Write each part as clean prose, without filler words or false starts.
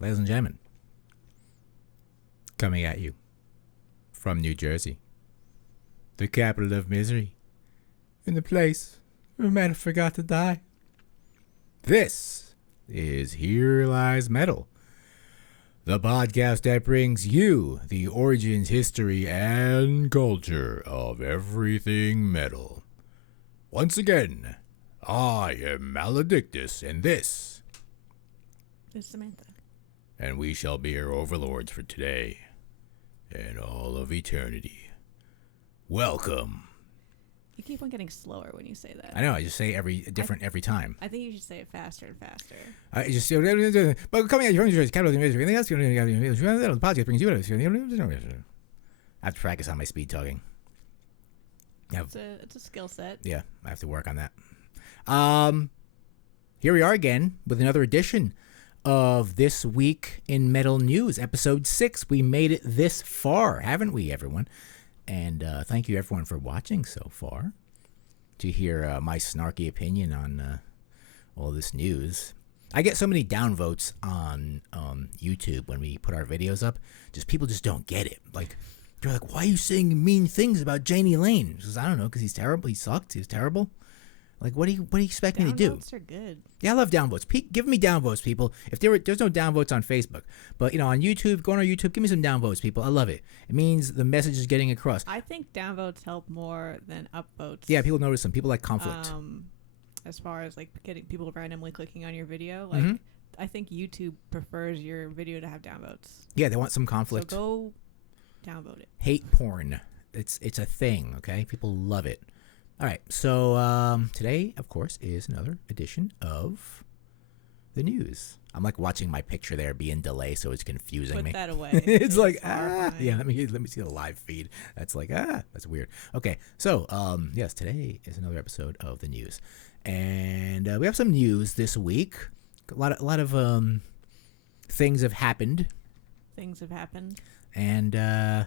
Ladies and gentlemen, coming at you from New Jersey, the capital of misery, in the place where men forgot to die. This is Here Lies Metal, the podcast that brings you the origins, history, and culture of everything metal. Once again, I am Maledictus, and this is Samantha. And we shall be your overlords for today and all of eternity. Welcome. You keep on getting slower when you say that. I know, I just say every time. I think you should say it faster and faster. I just but coming at you from New Jersey, capital of misery. Anything else? The podcast brings you. I have to practice on my speed talking. It's a skill set. Yeah, I have to work on that. Here we are again with another edition of This Week in Metal News, episode 6. We made it this far, haven't we, everyone? And thank you, everyone, for watching so far. To hear my snarky opinion on all this news. I get so many downvotes on YouTube when we put our videos up. People just don't get it. Like, they're like, why are you saying mean things about Janie Lane? She says, I don't know, because he's terrible. He sucked. He was terrible. Like, what do you expect me to do? Downvotes are good. Yeah, I love downvotes. Give me downvotes, people. If there's no downvotes on Facebook, but on YouTube, go on our YouTube, give me some downvotes, people. I love it. It means the message is getting across. I think downvotes help more than upvotes. Yeah, people notice them. People like conflict. As far as like getting people randomly clicking on your video, like I think YouTube prefers your video to have downvotes. Yeah, they want some conflict. So go downvote it. Hate porn. It's a thing. Okay, people love it. All right, so today, of course, is another edition of the news. I'm like watching my picture there be in delay, so it's confusing me. Put that away. It's like, yeah, let me see the live feed. That's like, that's weird. Okay, so, yes, today is another episode of the news. And we have some news this week. A lot of things have happened. And,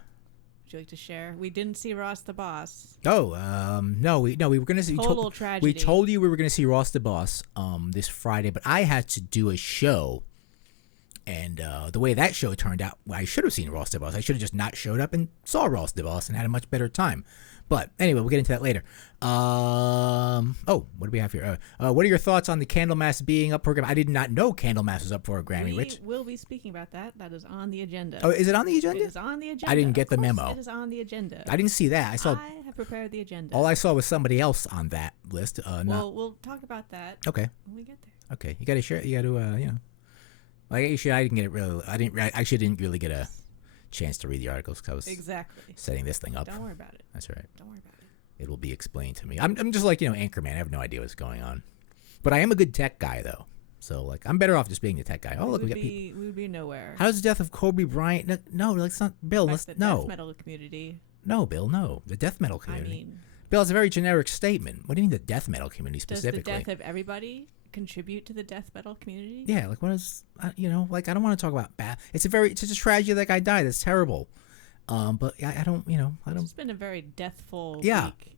would you like to share? We didn't see Ross the Boss. Oh, no, we were gonna see total tragedy. We told you we were gonna see Ross the Boss this Friday, but I had to do a show, and the way that show turned out, I should have seen Ross the Boss. I should have just not showed up and saw Ross the Boss and had a much better time. But anyway, we'll get into that later. What do we have here? What are your thoughts on the Candlemass being up for a Grammy? I did not know Candlemass was up for a Grammy. We will be speaking about that. That is on the agenda. Oh, is it on the agenda? It is on the agenda. I didn't get the memo. It is on the agenda. I didn't see that. I have prepared the agenda. All I saw was somebody else on that list. We'll talk about that. Okay. When we get there. Okay. You got to share. You got to. Like I didn't get it really. I actually didn't really get a chance to read the articles because I was setting this thing up. Don't worry about it. That's all right. Don't worry about it. It will be explained to me. I'm just like, Anchorman. I have no idea what's going on. But I am a good tech guy, though. So, like, I'm better off just being the tech guy. Oh, look, we got people. We would be nowhere. How's the death of Kobe Bryant? No, it's not. Bill, no. Death metal community. No, Bill, no. The death metal community. I mean, Bill, it's a very generic statement. What do you mean the death metal community specifically? Does the death of everybody contribute to the death metal community? Yeah, like, what is, like, I don't want to talk about bad. It's just a tragedy that guy died. That's terrible. But I don't. It's been a very deathful week.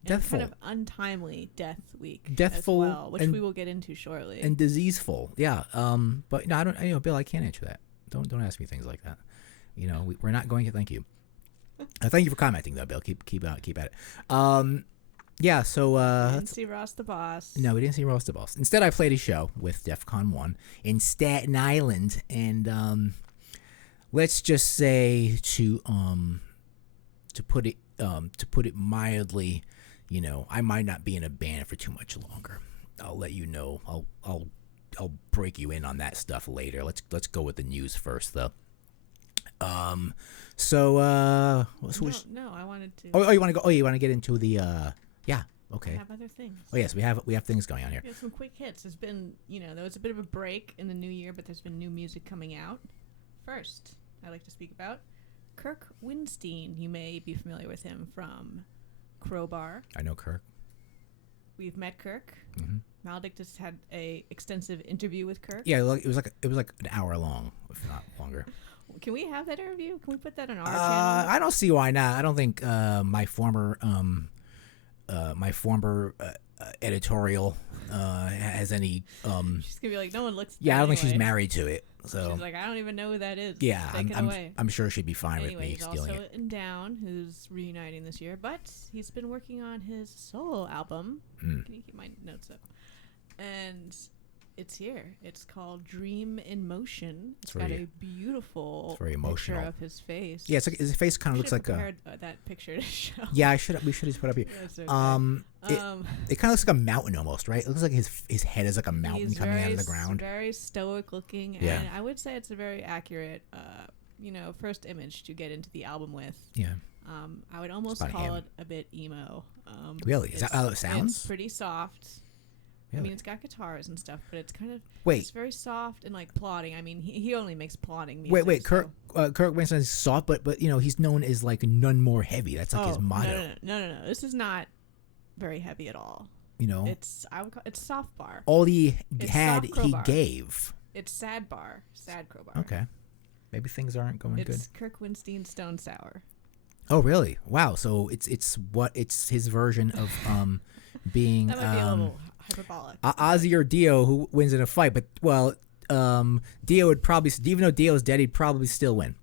Deathful. Kind of untimely death week. Deathful, as well, which we will get into shortly. And diseaseful. Yeah. But no, I don't. Bill, I can't answer that. Don't ask me things like that. We're not going to. Thank you. Thank you for commenting, though, Bill. Keep at it. Yeah. So. Didn't see Ross the Boss. No, we didn't see Ross the Boss. Instead, I played a show with DEF CON 1 in Staten Island, and let's just say to put it mildly, I might not be in a band for too much longer. I'll let you know. I'll break you in on that stuff later. Let's go with the news first, though. No, I wanted to. Oh, you want to go? Oh, you want to get into the? Yeah. Okay. I have other things. Oh yes, we have things going on here. We have some quick hits. There's been, there was a bit of a break in the new year, but there's been new music coming out. First, I'd like to speak about Kirk Winstein. You may be familiar with him from Crowbar. I know Kirk. We've met Kirk. Mm-hmm. Maledictus had a extensive interview with Kirk. Yeah, it was like an hour long, if not longer. Can we have that interview? Can we put that on our channel? I don't see why not. I don't think my former editorial has any. She's gonna be like, no one looks. Yeah, I don't think she's anyway. married to it. So She's like, I don't even know who that is. yeah, Take it away. I'm sure she'd be fine Anyway, with me he's stealing also it. in Down, who's reuniting this year, but he's been working on his solo album. Can you keep my notes up? And it's here. It's called Dream in Motion. It's got a beautiful very emotional picture of his face. Yeah, it's like his face kind of looks like a. That picture to show. Yeah, we should just put up here. Okay. It kind of looks like a mountain almost, right? It looks like his head is like a mountain coming out of the ground. Very stoic looking, Yeah. and I would say it's a very accurate, first image to get into the album with. Yeah. I would almost call it a bit emo. Really? Is that how it sounds? It's pretty soft. Really? I mean, it's got guitars and stuff, but it's kind of Wait. It's very soft and like plodding. I mean, he only makes plodding music. Wait. Kirk Winston is soft, but he's known as like none more heavy. That's like his motto. No. This is not very heavy at all. I would call it's soft bar. All he It's had, soft he crowbar. It's sad crowbar. Okay. Maybe things aren't going good. It's Kirk Winstein Stone Sour. Oh, really? Wow. So it's his version of being That might be a little hyperbolic. Ozzy or Dio who wins in a fight, but Dio would probably, even though Dio's dead, he'd probably still win.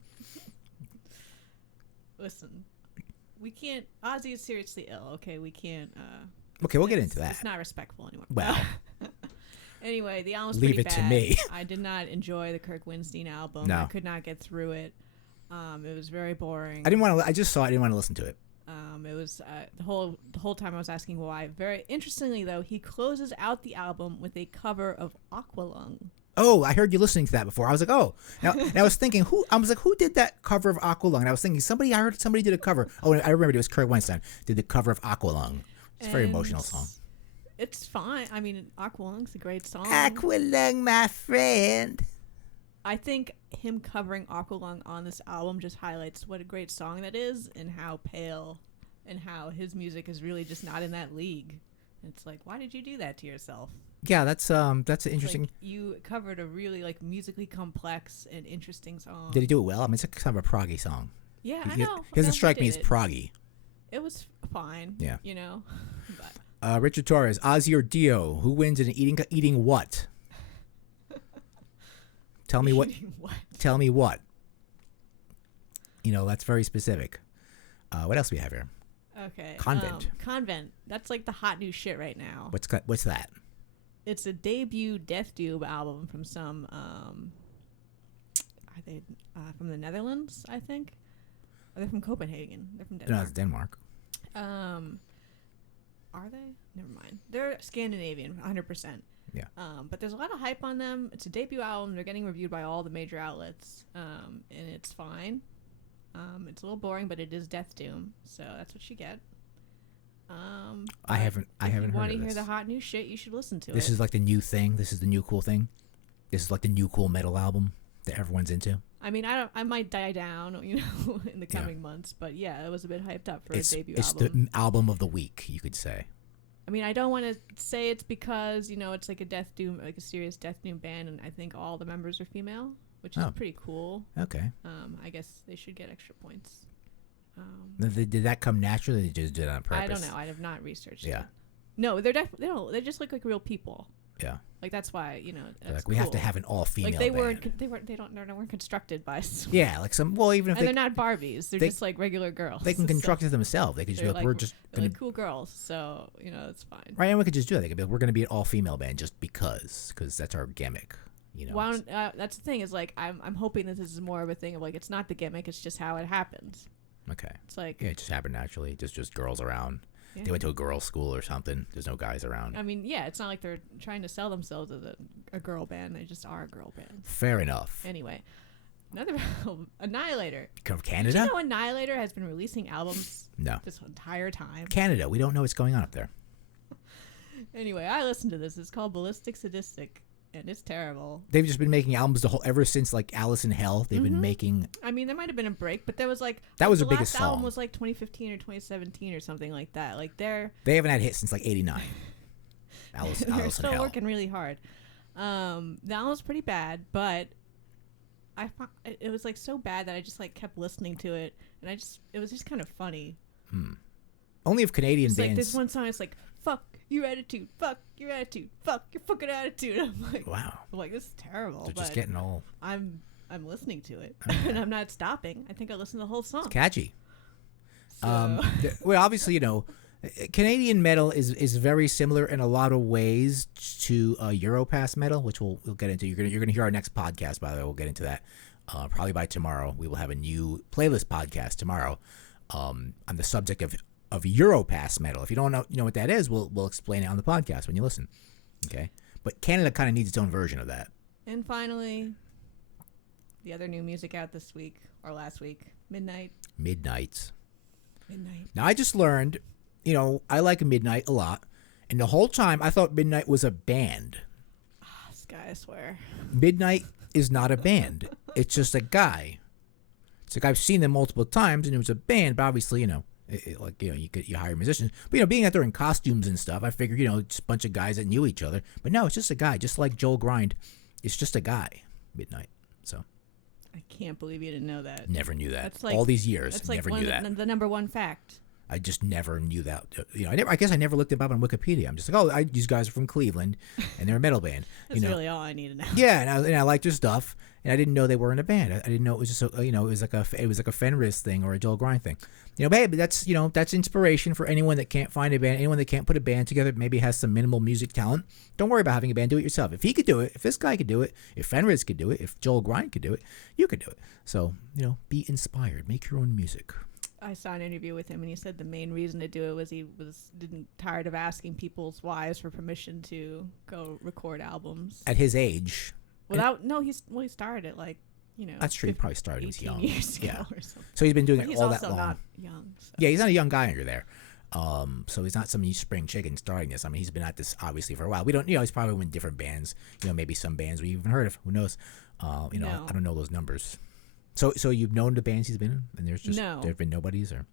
Listen, we can't. Ozzy is seriously ill. Okay, we can't. Okay, we'll get into that. It's not respectful anymore. Well. Anyway, the album's Leave pretty it to bad. me. I did not enjoy the Kirk Winstein album. No. I could not get through it. It was very boring. I didn't want to. I just saw it. I didn't want to listen to it. It was the whole time I was asking why. Very interestingly, though, he closes out the album with a cover of Aqualung. Oh, I heard you listening to that before. I was like, oh. Now I was thinking, who did that cover of Aqualung? And I was thinking, I heard somebody did a cover. Oh, I remembered it was Kirk Weinstein did the cover of Aqualung. It's a very emotional song. It's fine. I mean, Aqualung's a great song. Aqualung, my friend. I think him covering Aqualung on this album just highlights what a great song that is and how pale and how his music is really just not in that league. It's like, why did you do that to yourself? Yeah, that's an interesting. Like, you covered a really like musically complex and interesting song. Did he do it well? I mean, it's kind of a proggy song. Yeah, I know. He doesn't strike me as proggy. It was fine. Yeah. But. Richard Torres, Ozzy or Dio, who wins in eating what? Tell me what. Tell me what. That's very specific. What else do we have here? Okay. Convent. Convent. That's like the hot new shit right now. What's that? It's a debut Death Doom album from some. Are they from the Netherlands? I think. Or they're from Copenhagen. They're from Denmark. No, it's Denmark. Are they? Never mind. They're Scandinavian, 100%. Yeah. But there's a lot of hype on them. It's a debut album. They're getting reviewed by all the major outlets. And it's fine. It's a little boring, but it is Death Doom, so that's what you get. I haven't heard of this. If you want to hear the hot new shit, you should listen to it. This is like the new thing. This is the new cool thing. This is like the new cool metal album that everyone's into. I mean, I might die down, in the coming months, but yeah, it was a bit hyped up for a debut album. It's the album of the week, you could say. I mean, I don't want to say it's because it's like a Death Doom, like a serious Death Doom band, and I think all the members are female, which is pretty cool. Okay. I guess they should get extra points. Did that come naturally? Or they just did it on purpose? I don't know. I have not researched. Yeah. It. No, they're definitely they just look like real people. Yeah. Like that's why that's like we have to have an all female. Like they band. weren't constructed by. Yeah, like some. Well, even if they're not Barbies, they're just like regular girls. They can construct it themselves. They could just be like, we're just gonna, like cool girls. So it's fine. Right, and we could just do that. They could be like, we're going to be an all female band just because that's our gimmick. Well, that's the thing is like I'm hoping that this is more of a thing of like it's not the gimmick, it's just how it happens. Okay. It's like it just happened naturally. Just girls around. Yeah. They went to a girls' school or something. There's no guys around. I mean, yeah, it's not like they're trying to sell themselves as a girl band. They just are a girl band. Fair enough. Anyway, another Annihilator. From Canada? Did you know Annihilator has been releasing albums this entire time? Canada. We don't know what's going on up there. Anyway, I listened to this. It's called Ballistic Sadistic. And it's terrible. They've just been making albums ever since like Alice in Hell. They've been making. I mean, there might have been a break, but there was like that was the the biggest last album song. was like 2015 or 2017 or something like that. Like they haven't had a hit since like '89. Alice in They're still Hell. working really hard. The album's pretty bad, but I found it was like so bad that I just like kept listening to it, and it was just kind of funny. Only if Canadian it's bands. like this one song is like fuck your attitude, fuck your attitude, fuck your fucking attitude. Wow. I'm like, this is terrible. They're but just getting all I'm listening to it, and I'm not stopping. I think I listened to the whole song. catchy. So. Well, obviously, Canadian metal is very similar in a lot of ways to Europass metal, which we'll get into. You're gonna hear our next podcast. By the way, we'll get into that probably by tomorrow. We will have a new playlist podcast tomorrow on the subject of Europass metal. If you don't know what that is, we'll explain it on the podcast when you listen. Okay, but Canada kind of needs its own version of that. And finally, the other new music out this week or last week, Midnight. Now I just learned. I like Midnight a lot. And the whole time, I thought Midnight was a band. This guy, I swear. Midnight is not a band. It's just a guy. It's like I've seen them multiple times, and it was a band, but obviously, you hire musicians. But, being out there in costumes and stuff, I figured, it's a bunch of guys that knew each other. But no, it's just a guy, just like Joel Grind. It's just a guy, Midnight. So. I can't believe you didn't know that. Never knew that. That's like, all these years, that's like never knew that. The number one fact. I just never knew that. I guess I never looked them up on Wikipedia. I'm just like, these guys are from Cleveland, and they're a metal band. That's really all I need to know. Yeah, and I liked their stuff, and I didn't know they were in a band. I didn't know it was just it was like a Fenris thing or a Joel Grind thing. But that's inspiration for anyone that can't find a band, anyone that can't put a band together, maybe has some minimal music talent. Don't worry about having a band. Do it yourself. If he could do it, if this guy could do it, if Fenris could do it, if Joel Grind could do it, you could do it. So be inspired. Make your own music. I saw an interview with him, and he said the main reason to do it was he was tired of asking people's wives for permission to go record albums. At his age. He started it That's true. He probably started when he was young. Years ago or something. So he's been doing it all that long. He's also not young. So. Yeah, he's not a young guy under there. So he's not some new spring chicken starting this. I mean, he's been at this obviously for a while. We don't, he's probably in different bands. Maybe some bands we even heard of. Who knows? I don't know those numbers. So you've known the bands he's been in, and there've been nobodies, or?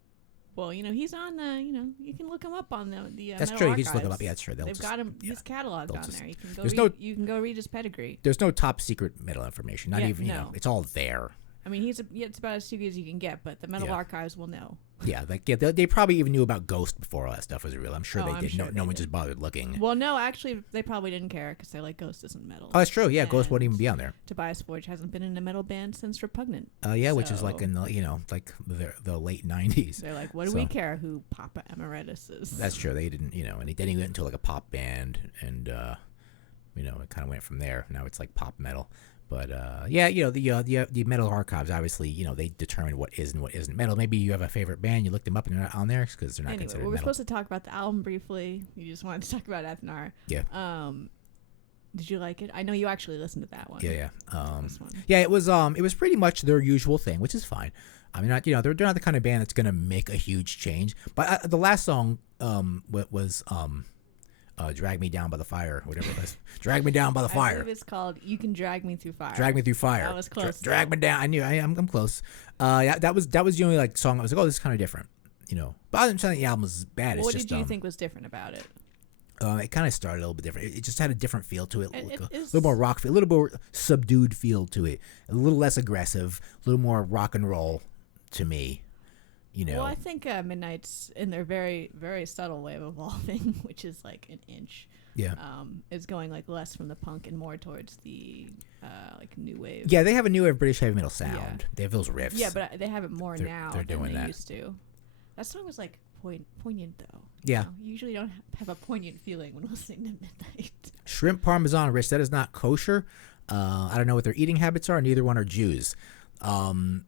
Well, he's on the, you can look him up on the. That's Metal true. Archives. You can just look him up. Yeah, that's true. They've got him. He's cataloged on there. You can go read his pedigree. There's no top secret metal information. Not even. It's all there. I mean, it's about as secret as you can get, but the Metal Archives will know. Yeah, they probably even knew about Ghost before all that stuff was real. I'm sure they did. Sure no one just bothered looking. Well, no, actually, they probably didn't care because they're like, Ghost isn't metal. Oh, that's true. Yeah, Ghost wouldn't even be on there. Tobias Forge hasn't been in a metal band since Repugnant. Which is like in the the late '90s. They're like, what do we care who Papa Emeritus is? That's true. They didn't, and they didn't get into like a pop band, and it kind of went from there. Now it's like pop metal. But the Metal Archives, obviously, they determine what is and what isn't metal. Maybe you have a favorite band, you look them up and they're not on there because they're not considered metal. We're supposed to talk about the album briefly. You just wanted to talk about Ethnar. Yeah. Did you like it? I know you actually listened to that one. Yeah. This one. Yeah, it was pretty much their usual thing, which is fine. I mean, they're not the kind of band that's gonna make a huge change. But the last song was Drag Me Down by the Fire, whatever it was. Drag Me Down by the Fire. I believe it's called You Can Drag Me Through Fire. Drag Me Through Fire. That was close. Drag Me Down. I knew. I'm close. That was the only song I was like, oh, this is kind of different. But I didn't say the album was bad. What did you think was different about it? It kind of started a little bit different. It just had a different feel to it. A little more rock feel, a little more subdued feel to it. A little less aggressive, a little more rock and roll to me. Well, I think Midnight's in their very, very subtle way of evolving, which is like an inch. Yeah. Is going like less from the punk and more towards the new wave. Yeah, they have a new British heavy metal sound. Yeah. They have those riffs. Yeah, but they have it more now than they used to. That song was like poignant though. Yeah. You usually don't have a poignant feeling when listening to Midnight. Shrimp Parmesan, Rich. That is not kosher. I don't know what their eating habits are. Neither one are Jews. Shrimp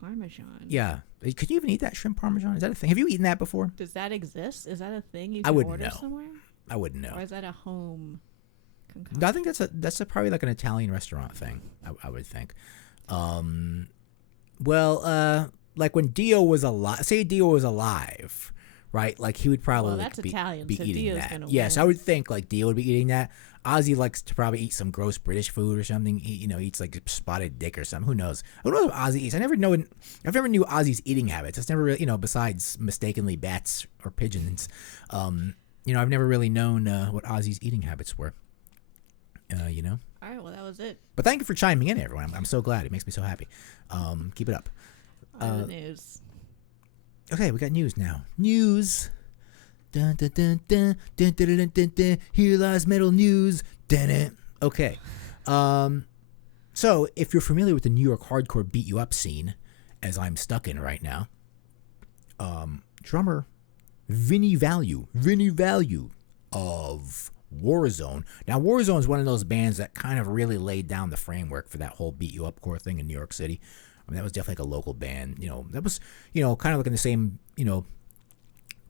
Parmesan. Yeah. Could you even eat that shrimp Parmesan? Is that a thing? Have you eaten that before? Does that exist? Is that a thing you can order somewhere? I wouldn't know. Or is that a home concoction? No, I think that's probably like an Italian restaurant thing. I would think. Like when Dio was alive. Say Dio was alive, right? Like he would probably that's Italian, be so eating Dio's that. gonna Yes, win. I would think like Dio would be eating that. Ozzy likes to probably eat some gross British food or something. He eats like spotted dick or something. Who knows? Who knows what Ozzy eats? I've never knew Ozzy's eating habits. It's never really, besides mistakenly bats or pigeons. I've never really known what Ozzy's eating habits were. All right, well, that was it. But thank you for chiming in, everyone. I'm so glad. It makes me so happy. Keep it up. The news. Okay, we got news now. News. Dun, dun, dun, dun, dun, dun, dun, dun, dun. Here lies metal news. Dun, dun. Okay. So if you're familiar with the New York hardcore beat you up scene, as I'm stuck in right now, drummer Vinny Value of Warzone. Now, Warzone is one of those bands that kind of really laid down the framework for that whole beat you up core thing in New York City. I mean, that was definitely like a local band. That was, kind of like in the same,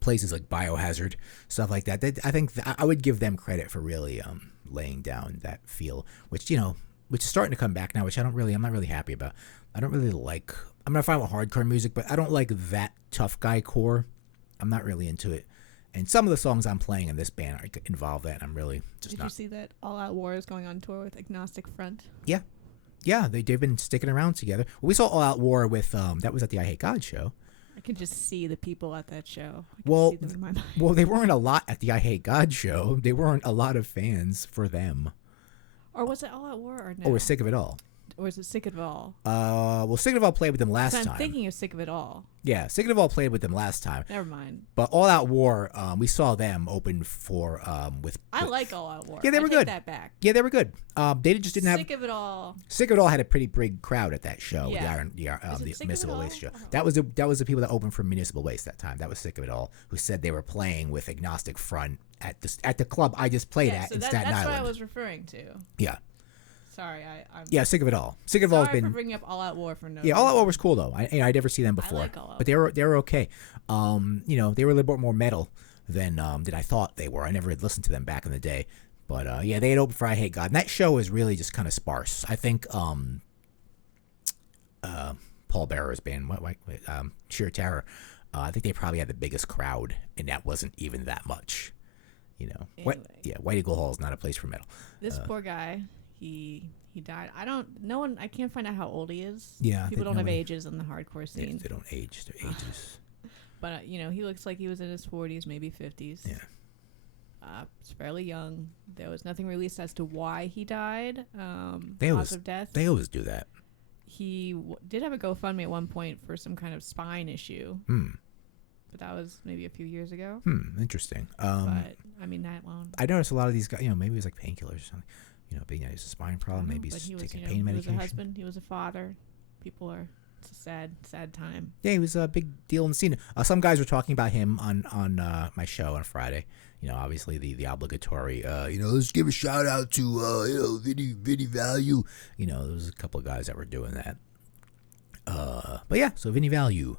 places like Biohazard, stuff like that. I think I would give them credit for really laying down that feel, which is starting to come back now, which I'm not really happy about. I don't really like. I'm not fine with hardcore music, but I don't like that tough guy core. I'm not really into it. And some of the songs I'm playing in this band involve that, and I'm really just not. Did you see that All Out War is going on tour with Agnostic Front? Yeah. Yeah, they've been sticking around together. We saw All Out War with, that was at the I Hate God show. I could just see the people at that show. Well, see them in my mind. Well, they weren't a lot at the I Hate God show. They weren't a lot of fans for them. Or was it All Out War or no? Or was Sick of It All? Or is it Sick of It All? Well, Sick of It All played with them last time. I'm thinking of Sick of It All. Yeah, Sick of It All played with them last time. Never mind. But All Out War, we saw them open for with. I like All Out War. Yeah, they were good. good. Take that back. Yeah, they were good. They just didn't have. Sick of It All. Sick of It All had a pretty big crowd at that show. Yeah. The Municipal Waste show. Oh. That was the people that opened for Municipal Waste that time. That was Sick of It All, who said they were playing with Agnostic Front at the club I just played at in Staten Island. That's what I was referring to. Yeah. Sorry, I'm. Yeah, Sick of It All. Sick of It All has been. Sorry for bringing up All Out War for no. Yeah, All Out War was cool though. I'd never seen them before, I like All Out but they were okay. They were a little bit more metal than I thought they were. I never had listened to them back in the day, but yeah, they had opened for I Hate God, and that show was really just kind of sparse. I think Paul Bearer's band, Sheer Terror. I think they probably had the biggest crowd, and that wasn't even that much. Anyway. White Eagle Hall is not a place for metal. This poor guy, he died. I can't find out how old he is. Yeah. People don't have ages in the hardcore scene. They don't age. They're ages. But, he looks like he was in his 40s, maybe 50s. Yeah. It's fairly young. There was nothing released as to why he died. Cause of death. They always do that. He did have a GoFundMe at one point for some kind of spine issue. But that was maybe a few years ago. Interesting. But, that one. I noticed a lot of these guys, maybe it was like painkillers or something. Being that he has a spine problem, maybe he's taking pain medication. He was a husband. He was a father. It's a sad time. Yeah, he was a big deal in the scene. Some guys were talking about him on my show on Friday. Obviously the obligatory, let's give a shout out to, Vinny Value. There was a couple of guys that were doing that. But yeah, so Vinny Value.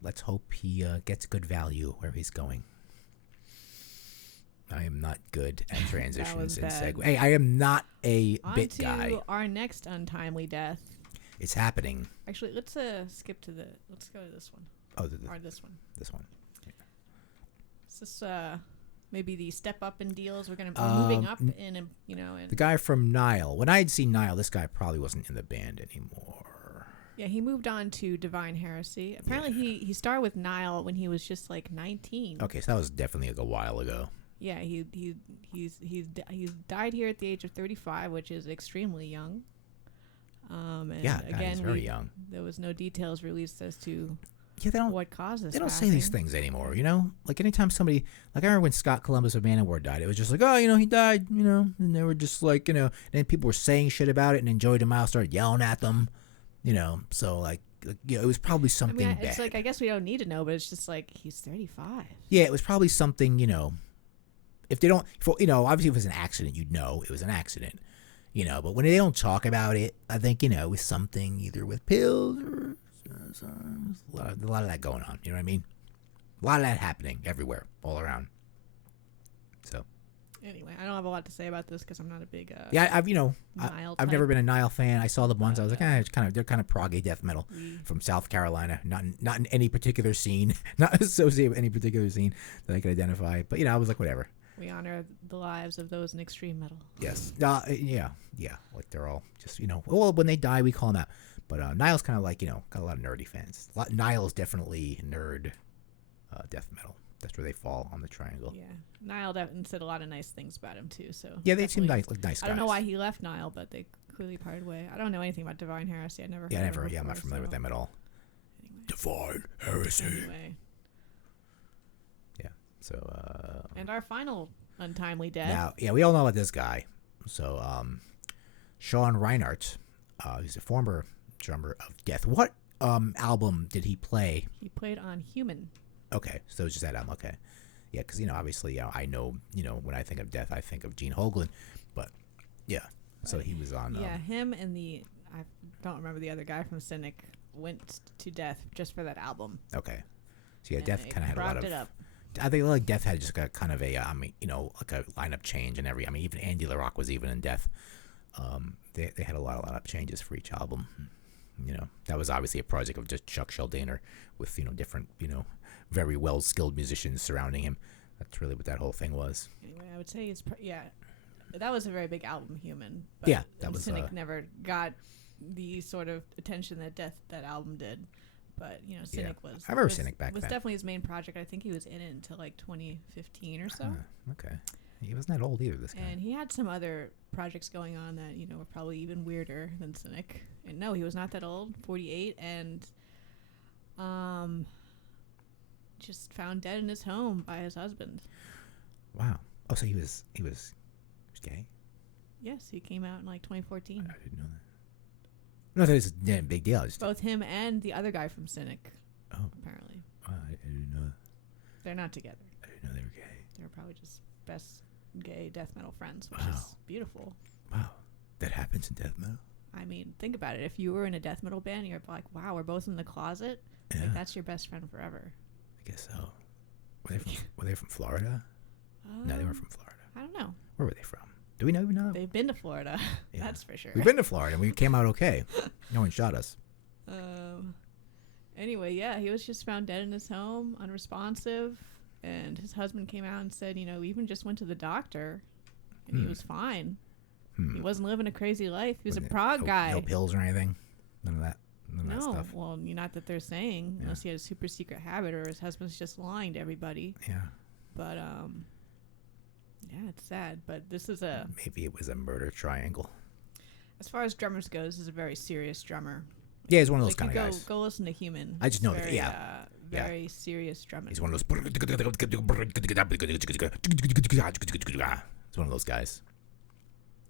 Let's hope he gets good value where he's going. I am not good at transitions and segue. Hey, I am not a bit guy. On to our next untimely death. It's happening. Actually, let's skip to let's go to this one. Oh, or this one. This one. Yeah. Is this maybe the step up in deals? We're moving up in the guy from Nile. When I had seen Nile, this guy probably wasn't in the band anymore. Yeah, he moved on to Divine Heresy. Apparently, he started with Nile when he was just like 19. Okay, so that was definitely like a while ago. Yeah, he's died here at the age of 35, which is extremely young. And again, he's very young. There was no details released as to what caused this. They don't say these things anymore, Like anytime somebody, like I remember when Scott Columbus of Manowar died, it was just like, oh, he died, and they were just like, and then people were saying shit about it, and then Joey DeMille started yelling at them, so like, it was probably something bad. It's like, I guess we don't need to know, but it's just like, he's 35. Yeah, it was probably something, if they don't, obviously if it was an accident, you'd know it was an accident, but when they don't talk about it, I think, it was something either with pills or a lot of that going on, you know what I mean? A lot of that happening everywhere, all around. So. Anyway, I don't have a lot to say about this because I'm not a big I've never been a Nile fan. I saw the ones I was like, they're kind of proggy death metal from South Carolina, not in any particular scene, not associated with any particular scene that I could identify. But I was like, whatever. We honor the lives of those in extreme metal. Yes. Yeah. Like they're all just well, when they die, we call them out. But Nile's kind of like got a lot of nerdy fans. Nile's definitely nerd death metal. That's where they fall on the triangle. Yeah, Nile said a lot of nice things about him too. So yeah, they seem nice guys. I don't know why he left Nile, but they clearly parted way. I don't know anything about Divine Heresy. I never. Yeah, I'm not familiar with them at all. Anyway. Divine Heresy. Anyway. So And our final untimely death. now, yeah, we all know about this guy. So Sean Reinert, he's a former drummer of Death. What album did he play? He played on Human. Okay, so it's just that album. Okay, yeah, because obviously, I know, when I think of Death, I think of Gene Hoglan, but yeah, so he was on. Yeah, him and I don't remember the other guy from Cynic went to Death just for that album. Okay, so yeah, And Death they kind of had a lot propped of. it up. I think like Death had just got kind of a, like a lineup change and even Andy LaRocque was even in Death. They had a lot of changes for each album. That was obviously a project of just Chuck Schuldiner with different very well skilled musicians surrounding him. That's really what that whole thing was. Anyway, I would say that was a very big album, Human. But Yeah, that was. Cynic never got the sort of attention that that album did. But Cynic was. I remember Cynic back was then. definitely his main project. I think he was in it until like 2015 or so. Okay, he wasn't that old either. This guy. And he had some other projects going on that were probably even weirder than Cynic. And no, he was not that old, 48, and just found dead in his home by his husband. Wow. Oh, so he was gay? Yes, he came out in like 2014. I didn't know that. No, that is a big deal. Both him and the other guy from Cynic. Oh, apparently. I didn't know that. They're not together. I didn't know they were gay. They're probably just best gay death metal friends, which Wow. is beautiful. Wow, that happens in death metal. I mean, think about it. If you were in a death metal band, you're like, wow, we're both in the closet. Yeah, Like, that's your best friend forever. I guess so. Were they from Florida? No, they weren't from Florida. I don't know. Where were they from? Do we even know? They've been to Florida. Yeah. That's for sure. We've been to Florida and we came out okay. No one shot us. Anyway, yeah, he was just found dead in his home, unresponsive, and his husband came out and said, we even just went to the doctor, and he was fine. He wasn't living a crazy life. He was a prog guy. No pills or anything? None of that? None of that No, stuff? well, not that they're saying, Yeah. unless he had a super secret habit or his husband's just lying to everybody. Yeah. But, yeah, it's sad. But this is Maybe it was a murder triangle. as far as drummers go, this is a very serious drummer. Yeah, he's one of those Like, kind of guys. Go listen to Human. I just know It's that, very, yeah. very serious drumming. He's one of those. It's one of those guys.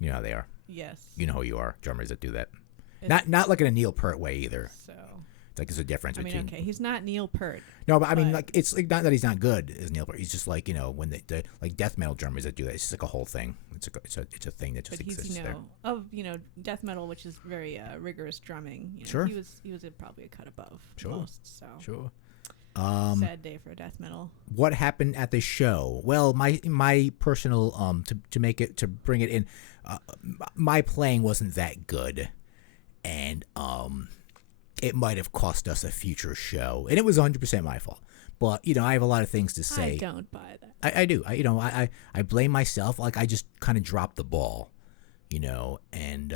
You know how they are. Yes. You know who you are. Drummers that do that. It's- Not like in a Neil Peart way either. So, It's like there's a difference I mean, between. okay, he's not Neil Peart. No, but I mean, but- like it's like not that he's not good as Neil Peart. He's just like when the like death metal drummers that do that. It's just like a whole thing. It's a thing that just But he's, exists there. of death metal, which is very rigorous drumming. Sure. He was probably a cut above Sure. most. So Sure. sad day for death metal. What happened at the show? Well, my personal to bring it in, my playing wasn't that good, and it might have cost us a future show, and it was 100% my fault. But I have a lot of things to say. I don't buy that. I do. I blame myself. Like I just kind of dropped the ball, and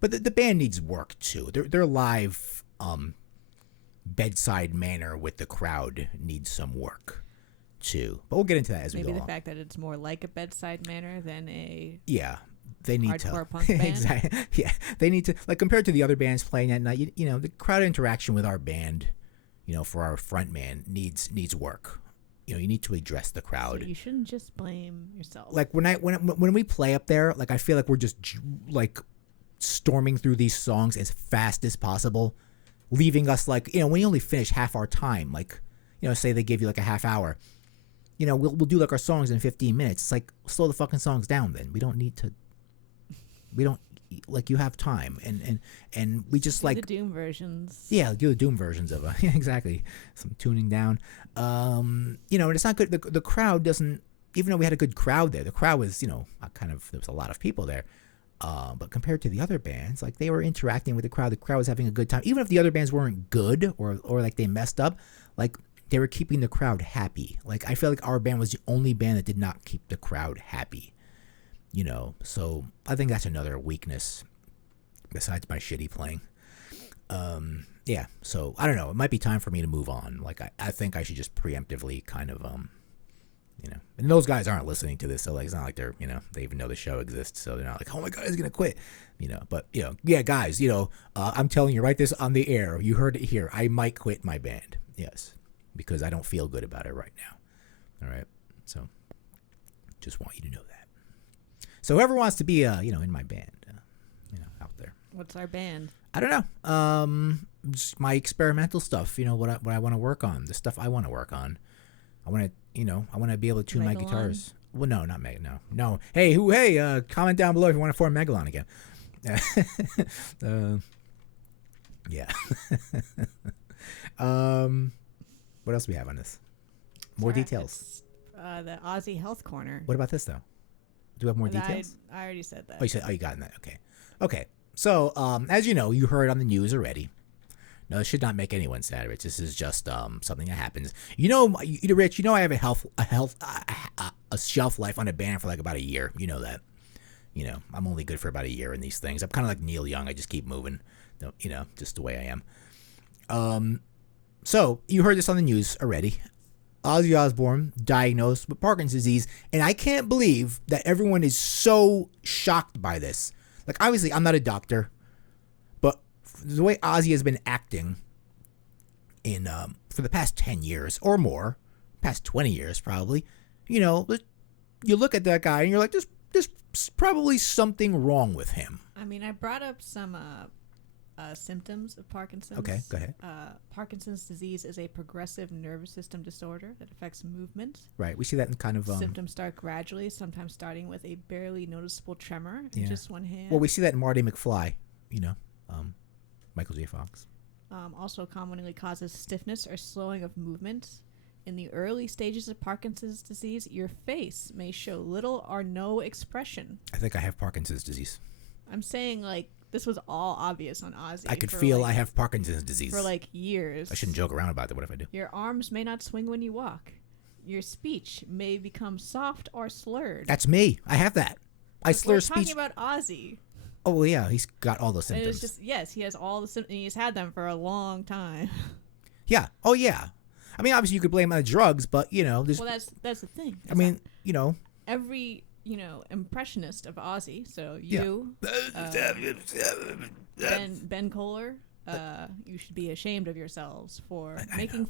but the band needs work too. Their live bedside manner with the crowd needs some work too. But we'll get into that as we Maybe go the along. fact that it's more like a bedside manner than a Yeah. They need hardcore to punk band. exactly. Yeah, they need to like compared to the other bands playing that night. The crowd interaction with our band, for our front man needs work. You need to address the crowd. So you shouldn't just blame yourself. Like when we play up there, like I feel like we're just like storming through these songs as fast as possible, leaving us like we only finish half our time. Like say they give you like a half hour. We'll do like our songs in 15 minutes. It's like slow the fucking songs down. Then we don't like you have time and we just like the Doom versions. yeah, do the Doom versions of it. Exactly. Some tuning down. And it's not good. The crowd doesn't, even though we had a good crowd there, the crowd was, there was a lot of people there. But compared to the other bands, like they were interacting with the crowd was having a good time. Even if the other bands weren't good or like they messed up, like they were keeping the crowd happy. Like I feel like our band was the only band that did not keep the crowd happy. So I think that's another weakness besides my shitty playing. Yeah, so I don't know. It might be time for me to move on. Like I think I should just preemptively kind of and those guys aren't listening to this, so like it's not like they're they even know the show exists, so they're not like, oh my god, he's gonna quit. But yeah, guys, I'm telling you right this on the air. You heard it here. I might quit my band. Yes, because I don't feel good about it right now. All right, so just want you to know that. So whoever wants to be, in my band, out there. What's our band? I don't know. Just my experimental stuff. What I want to work on. The stuff I want to work on. I want to be able to tune my guitars. Well, no, not Meg. No. Hey, comment down below if you want to form Megalon again. Yeah. What else do we have on this? More details. The Ozzy Health Corner. What about this though? Do we have more details? I already said that. Oh, you got that. Okay. So, as you know, you heard on the news already. No, it should not make anyone sad, Rich. This is just something that happens. Rich, I have a shelf life on a band for like about a year. You know that. I'm only good for about a year in these things. I'm kind of like Neil Young. I just keep moving. Just the way I am. So you heard this on the news already. Ozzy Osbourne diagnosed with Parkinson's disease, and I can't believe that everyone is so shocked by this. Like, obviously, I'm not a doctor, but the way Ozzy has been acting for the past 10 years or more, past 20 years probably, you look at that guy and you're like, there's probably something wrong with him. I mean, I brought up some symptoms of Parkinson's. Okay, go ahead. Parkinson's disease is a progressive nervous system disorder that affects movement. Right, we see that in kind of... symptoms start gradually, sometimes starting with a barely noticeable tremor in just one hand. Well, we see that in Marty McFly, Michael J. Fox. Also commonly causes stiffness or slowing of movement. In the early stages of Parkinson's disease, your face may show little or no expression. I think I have Parkinson's disease. I'm saying, this was all obvious on Ozzy. I could feel I have Parkinson's disease. For, years. I shouldn't joke around about it. What if I do? Your arms may not swing when you walk. Your speech may become soft or slurred. That's me. I have that. I slur speech. We're talking about Ozzy. Oh, well, yeah. He's got all those symptoms. And it's just, yes, he has all the symptoms. He's had them for a long time. Yeah. Oh, yeah. I mean, obviously, you could blame it on the drugs, but, there's... Well, that's the thing. Every... impressionist of Ozzy. So you, Ben Kohler, you should be ashamed of yourselves for making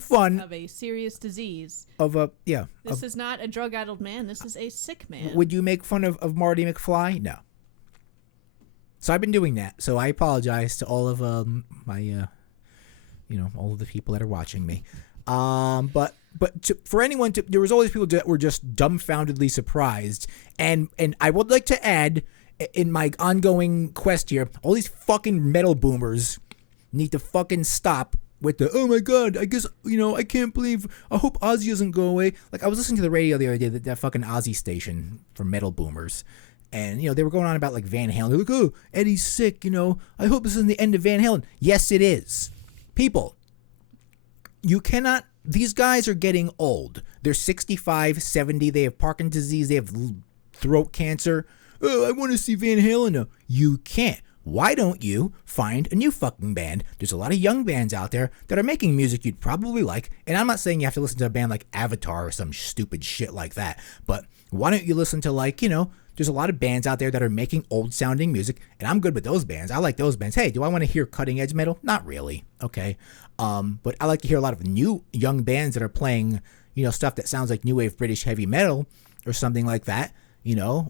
fun of a serious disease. This is not a drug-addled man. This is a sick man. Would you make fun of Marty McFly? No. So I've been doing that. So I apologize to all of my, all of the people that are watching me. For anyone there was always people that were just dumbfoundedly surprised, and I would like to add, in my ongoing quest here, all these fucking metal boomers need to fucking stop with the, oh my god, I guess, I can't believe, I hope Ozzy doesn't go away. Like, I was listening to the radio the other day, that fucking Ozzy station for metal boomers, and, they were going on about, Van Halen. They're like, oh, Eddie's sick, I hope this isn't the end of Van Halen. Yes, it is. People, you cannot... These guys are getting old. They're 65, 70. They have Parkinson's disease. They have throat cancer. Oh, I want to see Van Halen now. You can't. Why don't you find a new fucking band? There's a lot of young bands out there that are making music you'd probably like. And I'm not saying you have to listen to a band like Avatar or some stupid shit like that. But why don't you listen to there's a lot of bands out there that are making old sounding music. And I'm good with those bands. I like those bands. Hey, do I want to hear cutting edge metal? Not really. Okay. But I like to hear a lot of new young bands that are playing, stuff that sounds like new wave British heavy metal or something like that,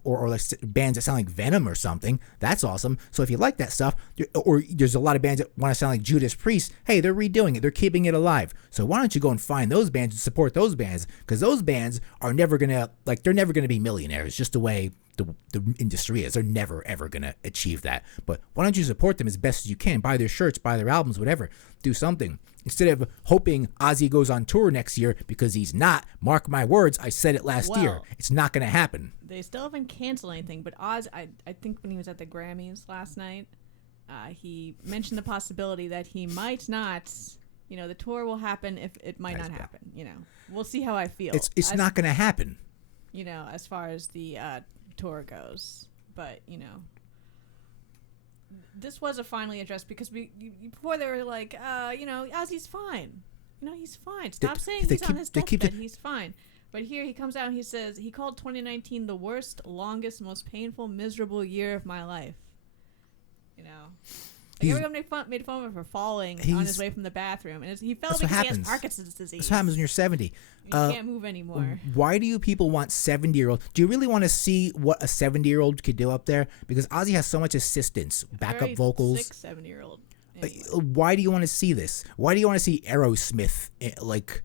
or like bands that sound like Venom or something. That's awesome. So if you like that stuff, or there's a lot of bands that want to sound like Judas Priest, hey, they're redoing it. They're keeping it alive. So why don't you go and find those bands and support those bands? Because those bands are never going to, they're never going to be millionaires, just the way the industry is. They're never, ever going to achieve that. But why don't you support them as best as you can? Buy their shirts, buy their albums, whatever. Do something. Instead of hoping Ozzy goes on tour next year, because he's not. Mark my words, I said it last year. It's not going to happen. They still haven't canceled anything, but Oz, I think when he was at the Grammys last night, he mentioned the possibility that he might not, the tour will happen if it might not happen. We'll see how I feel. It's not going to happen. As far as the tour goes, but this was a finally addressed, because before they were like, Ozzy's fine, he's fine. Stop saying he's on his deathbed. He's fine. But here he comes out and he says he called 2019 the worst, longest, most painful, miserable year of my life. Everyone made fun of him for falling on his way from the bathroom, and he fell because he has Parkinson's disease. That's what happens when you're 70. You can't move anymore. Why do you people want 70-year-old? Do you really want to see what a 70-year-old could do up there? Because Ozzy has so much assistance, backup vocals. 7-year-old. Anyway. Why do you want to see this? Why do you want to see Aerosmith like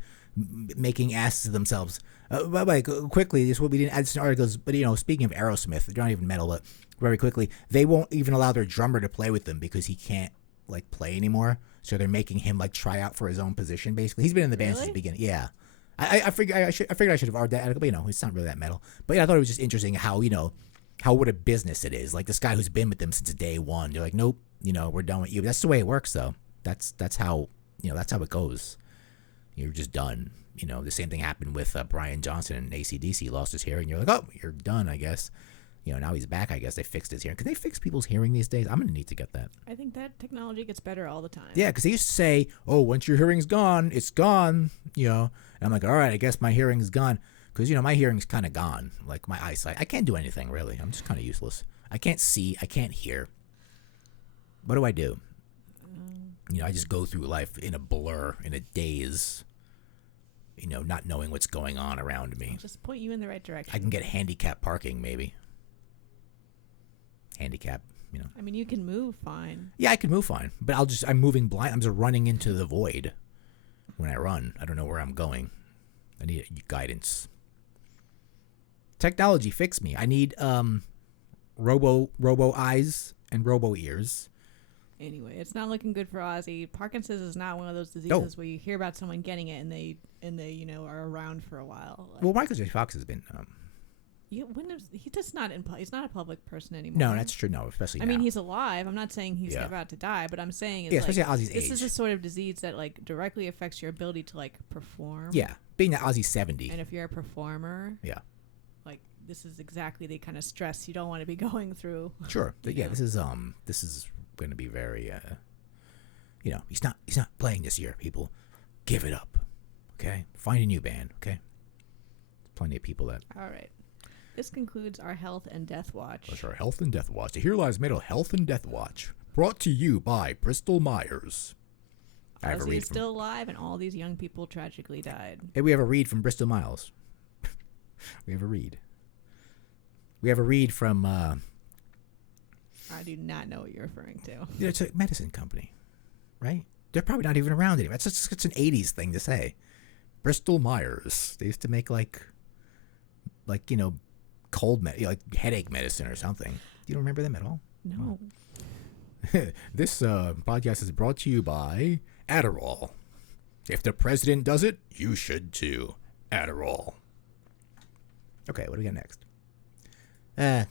making asses of themselves? By the way, quickly, this is what we didn't add to articles, but speaking of Aerosmith, they're not even metal, but very quickly, they won't even allow their drummer to play with them because he can't like play anymore. So they're making him like try out for his own position. Basically, he's been in the band since the beginning. Yeah, I figured I should have argued that, but it's not really that metal. But I thought it was just interesting how how what a business it is. Like this guy who's been with them since day one. They're like, nope, we're done with you. That's the way it works, though. That's how that's how it goes. You're just done. The same thing happened with Brian Johnson and AC/DC. Lost his hearing. You're like, oh, you're done, I guess. Now he's back. I guess they fixed his hearing. Can they fix people's hearing these days? I'm gonna need to get that. I think that technology gets better all the time. Yeah, because they used to say, "Oh, once your hearing's gone, it's gone." And I'm like, all right, I guess my hearing's gone, because my hearing's kind of gone. Like my eyesight, I can't do anything really. I'm just kind of useless. I can't see. I can't hear. What do I do? I just go through life in a blur, in a daze. Not knowing what's going on around me. I'll just point you in the right direction. I can get handicap parking, maybe. Handicap, I mean, you can move fine. Yeah, I can move fine, but I'm moving blind. I'm just running into the void when I run. I don't know where I'm going. I need guidance. Technology, fix me. I need robo eyes and robo ears. Anyway, it's not looking good for Ozzy. Parkinson's is not one of those diseases where you hear about someone getting it and they are around for a while. Well, Michael J. Fox has been. He's not a public person anymore. No, that's true. No, especially. I mean, he's alive. I'm not saying he's about to die, but I'm saying especially at Ozzy's age. This is a sort of disease that like directly affects your ability to like perform. Yeah, being that Ozzy's 70. And if you're a performer, like this is exactly the kind of stress you don't want to be going through. Sure. Yeah, this is going to be very. He's not playing this year. People, give it up. Okay, find a new band. Okay, plenty of people that. All right. This concludes our Health and Death Watch. That's our Health and Death Watch. The Here Lies Metal Health and Death Watch. Brought to you by Bristol Myers. Ozzy is still alive, and all these young people tragically died. Hey, we have a read from Bristol Myers. We have a read. We have a read from... I do not know what you're referring to. It's a medicine company, right? They're probably not even around anymore. It's an 80s thing to say. Bristol Myers. They used to make cold like headache medicine or something. You don't remember them at all? No. This podcast is brought to you by Adderall. If the president does it, you should too. Adderall. Okay, what do we got next?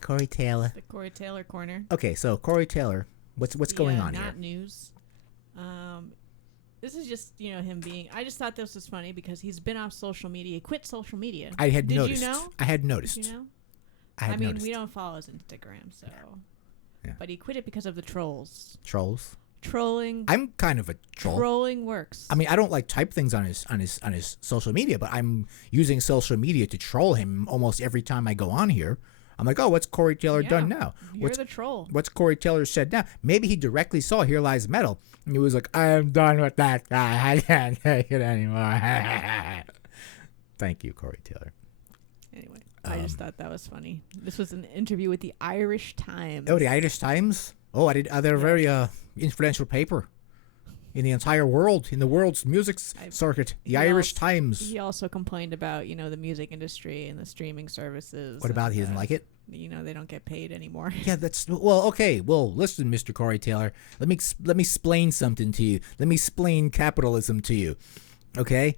Corey Taylor. The Corey Taylor corner. Okay, so Corey Taylor, what's going on here? Not news. This is just, him being... I just thought this was funny because he's been off social media. He quit social media. I had noticed. Did you know? I had noticed. Did you know? I mean, we don't follow his Instagram, so... Yeah. But he quit it because of the trolls. Trolls? Trolling. I'm kind of a troll. Trolling works. I mean, I don't type things on his social media, but I'm using social media to troll him almost every time I go on here. I'm like, oh, what's Corey Taylor done now? You're the troll. What's Corey Taylor said now? Maybe he directly saw Here Lies Metal, and he was like, I'm done with that guy. I can't take it anymore. Thank you, Corey Taylor. Anyway, I just thought that was funny. This was an interview with the Irish Times. Oh, the Irish Times? Oh, I did. They're a very influential paper in the entire world, in the world's music circuit. The Irish Times. He also complained about, the music industry and the streaming services. What about he doesn't like it? They don't get paid anymore. Yeah, okay. Well, listen, Mr. Corey Taylor. Let me explain something to you. Let me explain capitalism to you. Okay?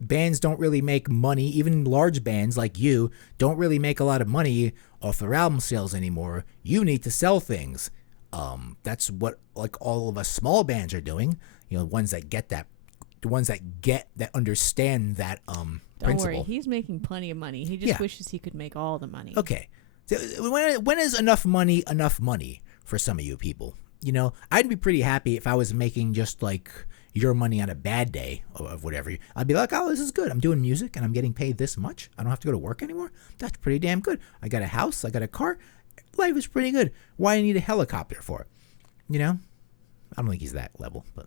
Bands don't really make money. Even large bands like you don't really make a lot of money off their album sales anymore. You need to sell things. That's what all of us small bands are doing. Ones that get that, the ones that understand that principle. Don't worry, he's making plenty of money. He just wishes he could make all the money. Okay, so when is enough money for some of you people? I'd be pretty happy if I was making just like your money on a bad day of whatever. I'd be like, oh, this is good. I'm doing music and I'm getting paid this much. I don't have to go to work anymore. That's pretty damn good. I got a house. I got a car. Life is pretty good. Why do I need a helicopter for? You know, I don't think he's that level, but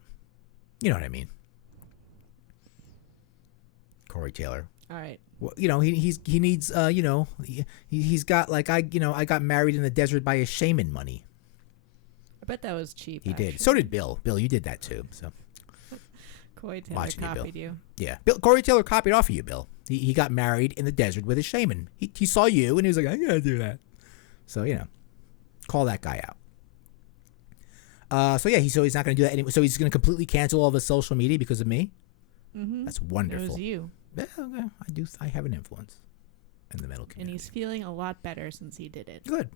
you know what I mean. Corey Taylor. All right. Well, you know, he needs you know, he's got like I got married in the desert by a shaman money. I bet that was cheap. He actually. did. So did Bill. Bill, you did that too. So Corey Taylor Watching you, Bill. copied you. yeah, Corey Taylor copied off of you, Bill. He got married in the desert with a shaman. He saw you and he was like, I gotta do that. So you know, call that guy out. So yeah, he's not gonna do that anymore. So he's gonna completely cancel all of his social media because of me. Mm-hmm. That's wonderful. It was you. Yeah, okay. I have an influence in the metal community. And he's feeling a lot better since he did it. Good.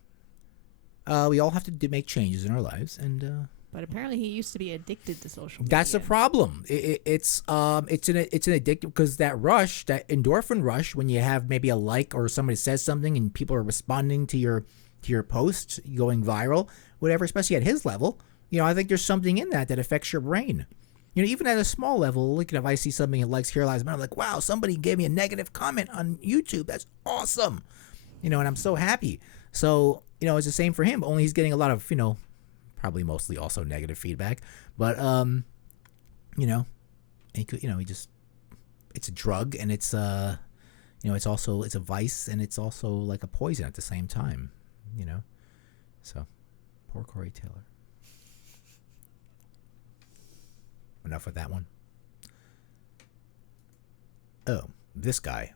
We all have to make changes in our lives, and But apparently he used to be addicted to social media. that's the problem. It's an addictive because that rush, that endorphin rush, when you have maybe a like or somebody says something and people are responding to your post going viral, whatever. Especially at his level, you know, I think there's something in that affects your brain. You know, even at a small level, like if I see something that likes Here Lies Metal, I'm like, wow, somebody gave me a negative comment on YouTube. That's awesome. You know, and I'm so happy. So, you know, it's the same for him. Only he's getting a lot of, you know, probably mostly also negative feedback. But, you know, he could, you know, it's a drug and it's, you know, it's a vice and it's also like a poison at the same time, you know. So, poor Corey Taylor. Enough with that one. Oh, this guy.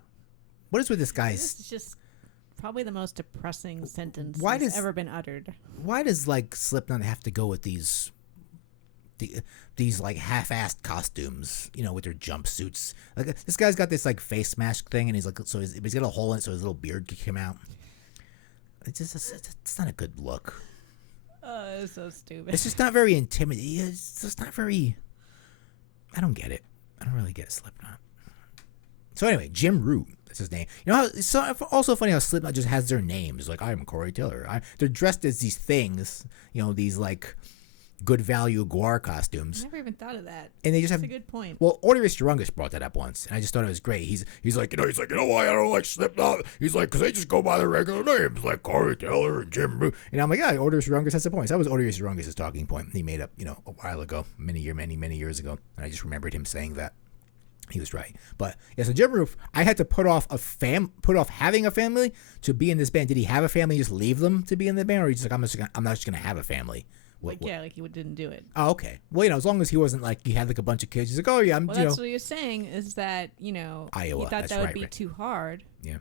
What is with this guy's... This is just probably the most depressing sentence that's ever been uttered. Why does like Slipknot have to go with these like half-assed costumes, you know, with their jumpsuits? Like this guy's got this like face mask thing, and he's like, so he's got a hole in it, so his little beard could come out. It's not a good look. Oh, it's so stupid. It's just not very intimidating. It's just not very. I don't get it. I don't really get Slipknot. So anyway, Jim Root, that's his name. You know how it's also funny how Slipknot just has their names. Like, I'm Corey Taylor. They're dressed as these things, you know, these like good value Guar costumes. I never even thought of that. And they just That's have a good point. Well, Odious Urungus brought that up once, and I just thought it was great. He's like, you know why I don't like Slipknot? He's like, because they just go by their regular names, like Corey Taylor and Jim Root. And I'm like, yeah, Odious Urungus has a point. So that was Odious Urungus' talking point. He made up, you know, a while ago, many years ago, and I just remembered him saying that. He was right. But yeah, so Jim Root, I had to put off having a family to be in this band. Did he have a family? Just leave them to be in the band, or he's like, I'm not just gonna have a family. Like he didn't do it. Oh, okay. Well, you know, as long as he wasn't like he had like a bunch of kids, he's like, oh yeah, Well, that's what you're saying is that, you know, Iowa. He thought that would be too hard. Yeah.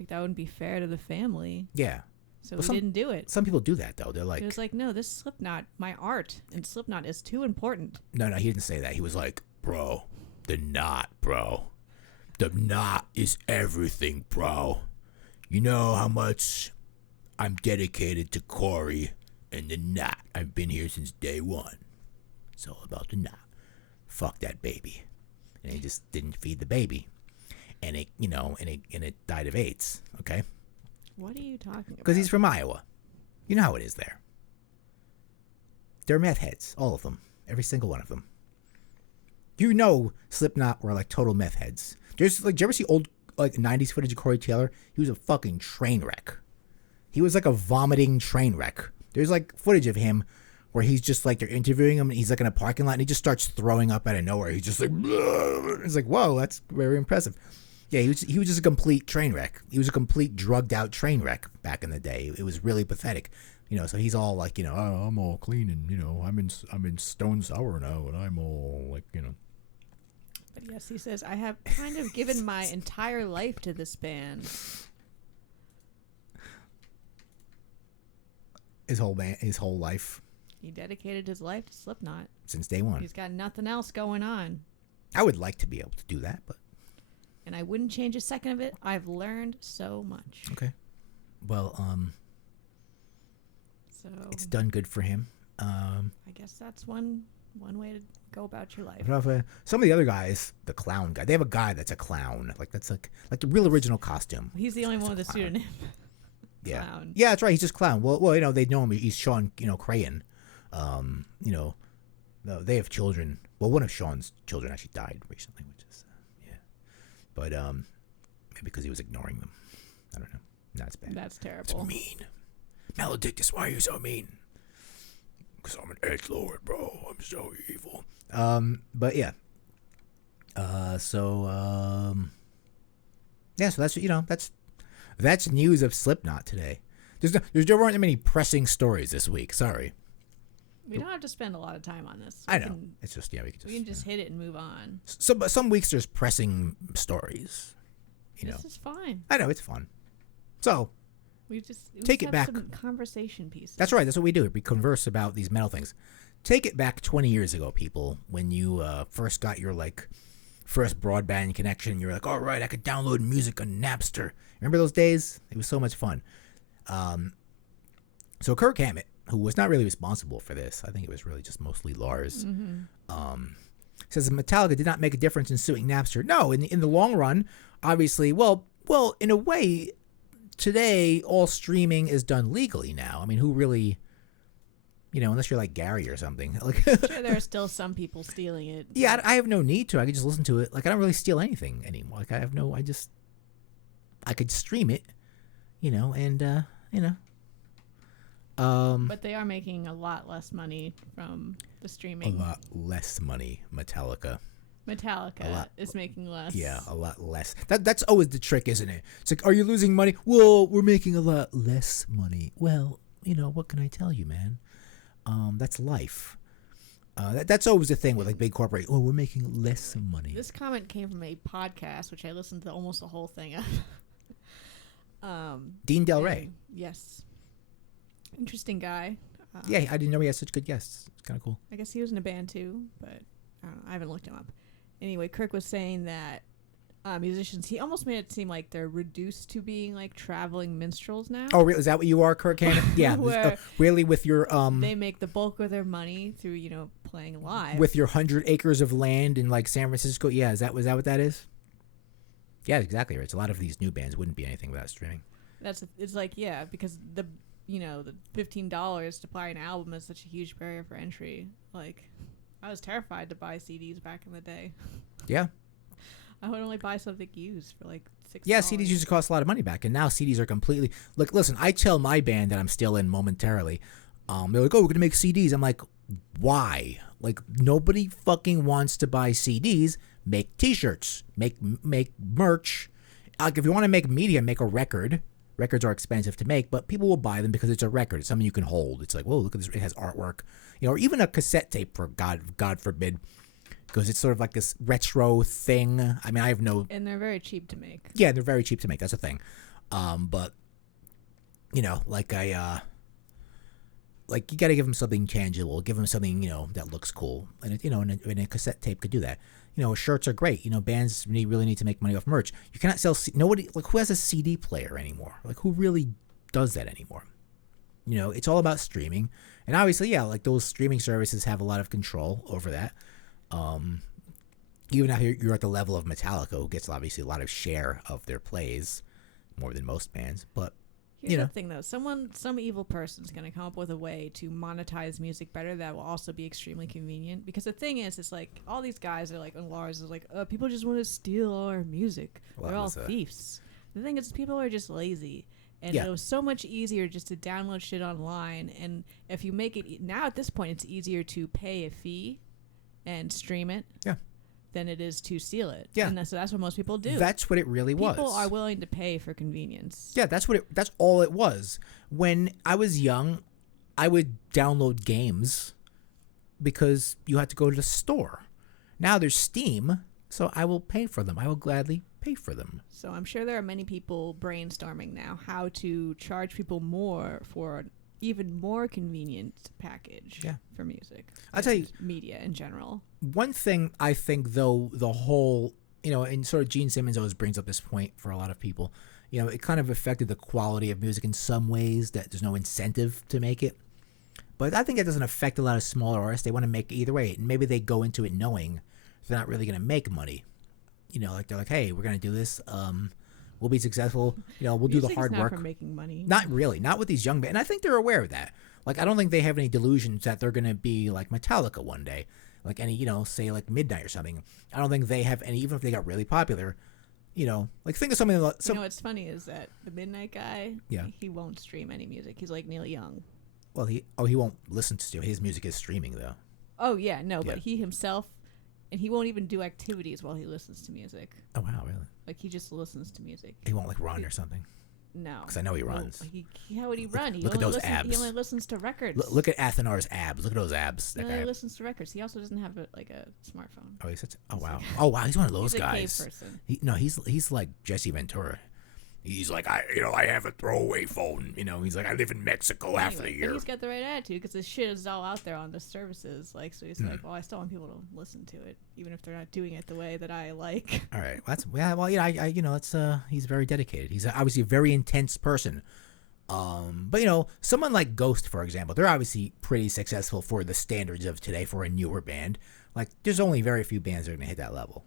Like that wouldn't be fair to the family. Yeah. So he didn't do it. Some people do that though. They're like, he was like, no, this Slipknot, my art and Slipknot is too important. No, he didn't say that. He was like, bro, the knot, bro. The knot is everything, bro. You know how much I'm dedicated to Corey and the knot. I've been here since day one. It's all about the knot. Fuck that baby. And he just didn't feed the baby. And it, you know, and it died of AIDS, okay? What are you talking about? Because he's from Iowa. You know how it is there. They're meth heads, all of them. Every single one of them. You know Slipknot were like total meth heads. There's like, did you ever see old like 90s footage of Corey Taylor? He was a fucking train wreck. He was like a vomiting train wreck. There's like footage of him where he's just like, they're interviewing him and he's like in a parking lot and he just starts throwing up out of nowhere. He's just like, bleh. It's like, whoa, that's very impressive. Yeah, he was just a complete train wreck. He was a complete drugged out train wreck back in the day. It was really pathetic. You know, so he's all like, you know, oh, I'm all clean and, you know, I'm in stone sour now and I'm all like, you know. But yes, he says, I have kind of given my entire life to this band. His whole life. He dedicated his life to Slipknot. Since day one. He's got nothing else going on. I would like to be able to do that, but. And I wouldn't change a second of it. I've learned so much. Okay. Well, so it's done good for him. I guess that's one way to go about your life. Some of the other guys, the clown guy, they have a guy that's a clown. Like that's like the real original costume. He's the only one with a pseudonym. Yeah. Clown. Yeah, that's right. He's just clown. Well, you know, they know him. He's Sean, you know, Crayon. You know, they have children. Well, one of Sean's children actually died recently, which is yeah. But maybe because he was ignoring them. I don't know. That's bad. That's terrible. It's mean. Maledictus, why are you so mean? because I'm an edge lord, bro. I'm so evil. But yeah. So that's news of Slipknot today. There weren't that many pressing stories this week. Sorry. We don't have to spend a lot of time on this. I know. It's just we can just hit it and move on. But some weeks there's pressing stories. This is fine. I know, it's fun. So we take it back. Some conversation pieces. That's right. That's what we do. We converse about these metal things. Take it back 20 years ago, people, when you first got your first broadband connection. You're like, all right, I could download music on Napster. Remember those days? It was so much fun. So Kirk Hammett, who was not really responsible for this, I think it was really just mostly Lars, says Metallica did not make a difference in suing Napster. No, in the long run, obviously, well, in a way, today all streaming is done legally now. I mean, who really, unless you're like Gary or something. Sure, there are still some people stealing it. Yeah, I have no need to. I could just listen to it. I don't really steal anything anymore. I could stream it, but they are making a lot less money from the streaming. A lot less money, Metallica. Is making less. Yeah, a lot less. That's always the trick, isn't it? It's like, are you losing money? Well, we're making a lot less money. Well, what can I tell you, man? That's life. That's always the thing with big corporate. Oh, we're making less money. This comment came from a podcast, which I listened to almost the whole thing of. Dean Del Rey. Yes. Interesting guy. Yeah, I didn't know he had such good guests. It's kind of cool. I guess he was in a band too, but I don't know. I haven't looked him up. Anyway, Kirk was saying that musicians, he almost made it seem like they're reduced to being traveling minstrels now. Oh, really? Is that what you are, Kirk Hammett? Yeah. Really, with your they make the bulk of their money through playing live with your 100 acres of land in San Francisco. Yeah, is that what that is? Yeah, exactly right. So a lot of these new bands wouldn't be anything without streaming. It's because the $15 to buy an album is such a huge barrier for entry. I was terrified to buy CDs back in the day. Yeah. I would only buy something used for $6. Yeah, CDs used to cost a lot of money back, and now CDs are completely... Listen, I tell my band that I'm still in momentarily, they're like, oh, we're going to make CDs. I'm like, why? Nobody fucking wants to buy CDs. Make T-shirts. Make merch. If you want to make media, make a record. Records are expensive to make, but people will buy them because it's a record. It's something you can hold. It's like, whoa, look at this. It has artwork. Or even a cassette tape, for God forbid, because it's sort of like this retro thing. I mean, I have no... And they're very cheap to make. Yeah, they're very cheap to make. That's a thing. But, you got to give them something tangible. Give them something, that looks cool. And, and a cassette tape could do that. Shirts are great. Bands really need to make money off merch. You cannot sell... Nobody... who has a CD player anymore? Who really does that anymore? It's all about streaming. And obviously, yeah, those streaming services have a lot of control over that. Even if you're at the level of Metallica, who gets obviously a lot of share of their plays, more than most bands. But here's the thing, though: some evil person's going to come up with a way to monetize music better that will also be extremely convenient. Because the thing is, it's all these guys are and Lars is people just want to steal our music. They're all thieves. The thing is, people are just lazy. And it was so much easier just to download shit online. And if you make it... Now, at this point, it's easier to pay a fee and stream it than it is to steal it. Yeah. And so that's what most people do. That's what it really was. People are willing to pay for convenience. Yeah, that's all it was. When I was young, I would download games because you had to go to the store. Now there's Steam, so I will pay for them. I will gladly pay for them. So I'm sure there are many people brainstorming now how to charge people more for an even more convenient package for music. I'll tell you, media in general. One thing I think, though, the whole, and sort of Gene Simmons always brings up this point for a lot of people, it kind of affected the quality of music in some ways, that there's no incentive to make it. But I think it doesn't affect a lot of smaller artists. They want to make it either way. And maybe they go into it knowing they're not really going to make money. They're like, hey, we're going to do this. We'll be successful. We'll do the hard work. Not for making money. Not really. Not with these young bands. And I think they're aware of that. I don't think they have any delusions that they're going to be like Metallica one day. Say Midnight or something. I don't think they have any, even if they got really popular, think of something like... what's funny is that the Midnight guy, he won't stream any music. He's like Neil Young. Well, he won't listen to his music is streaming though. Oh yeah, no, Yeah. but he himself, and he won't even do activities while he listens to music. Oh wow, really? Like he just listens to music. He won't like run or something. No, Because I know he runs. How would he run? Look at those abs. He only listens to records. Look at Athenar's abs. Look at those abs. He That only guy. listens to records. He also doesn't have a smartphone. Oh, he's such. Oh wow. Oh wow. He's one of those He's a guys. cave person. He's like Jesse Ventura. He's like I have a throwaway phone. He's like I live in Mexico half the But year. he's got the right attitude because his shit is all out there on the services. Like, so he's like, well, I still want people to listen to it, even if they're not doing it the way that I like. All right. It's he's very dedicated. He's obviously a very intense person. But someone like Ghost, for example, they're obviously pretty successful for the standards of today for a newer band. Like, there's only very few bands that are gonna hit that level.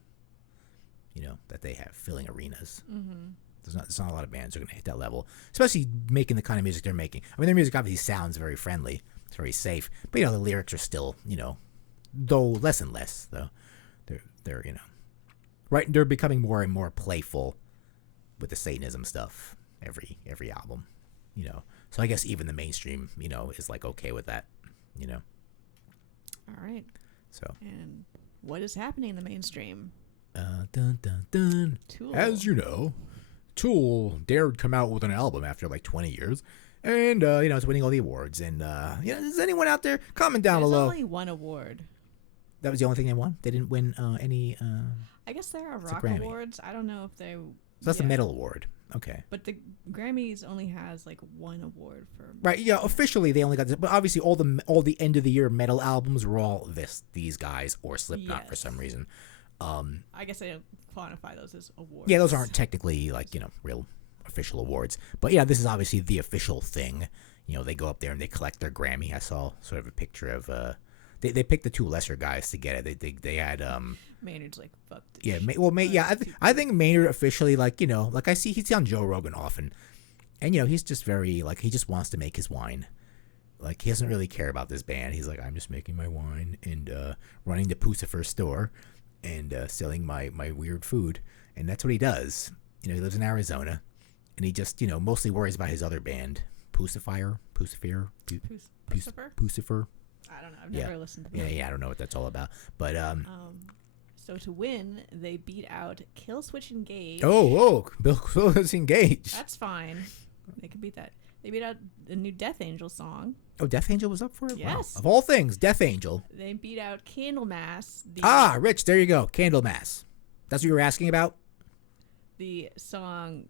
That they have filling arenas. Mm-hmm. There's not a lot of bands that are gonna hit that level, especially making the kind of music they're making. I mean, their music obviously sounds very friendly. It's very safe, but the lyrics are still, though less and less though. They're right. They're becoming more and more playful with the Satanism stuff every album. So I guess even the mainstream, is like okay with that, All right. So. And what is happening in the mainstream? Dun dun dun. Tool. As you know, Tool dared come out with an album after like 20 years, and it's winning all the awards. And is anyone out there comment down There's below? only one award. That was the only thing they won. They didn't win any. I guess there are It's a rock Grammy. awards. I don't know if they. So that's the metal award. Okay. But the Grammys only has like one award for. Right. Yeah. Officially, they only got this, but obviously, all the end of the year metal albums were all these guys or Slipknot for some reason. I guess I don't quantify those as awards. Yeah, those aren't technically like real official awards, but yeah, this is obviously the official thing. They go up there and they collect their Grammy. I saw sort of a picture of they picked the two lesser guys to get it. They had Maynard's like fuck. Yeah, I think Maynard officially like I see he's on Joe Rogan often, and he's just very like he just wants to make his wine. Like he doesn't really care about this band. He's like I'm just making my wine and running the Pucifer store and selling my weird food, and that's what he does. He lives in Arizona, and he just mostly worries about his other band, Pucifer. Pucifer? I don't know. I've never listened to them. Yeah, I don't know what that's all about. But so to win, they beat out Killswitch Engage. Oh, Bill Close Engage. That's fine. They can beat that. They beat out the new Death Angel song. Oh, Death Angel was up for it? Yes. Wow. Of all things, Death Angel. They beat out Candlemass. Rich, there you go. Candlemass. That's what you were asking about? The song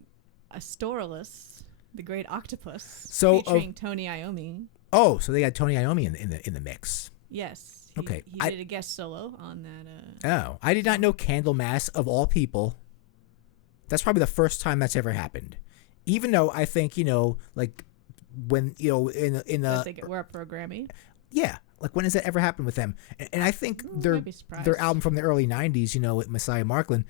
Astorilus, the Great Octopus, featuring Tony Iommi. Oh, so they got Tony Iommi in the mix. Yes. Okay. He did a guest solo on that. Oh, I did not know Candlemass, of all people. That's probably the first time that's ever happened. Even though I think, like when, in I think we're up for a Grammy. Yeah. Like when has that ever happened with them? And I think their album from the early 90s, with Messiah Marklin,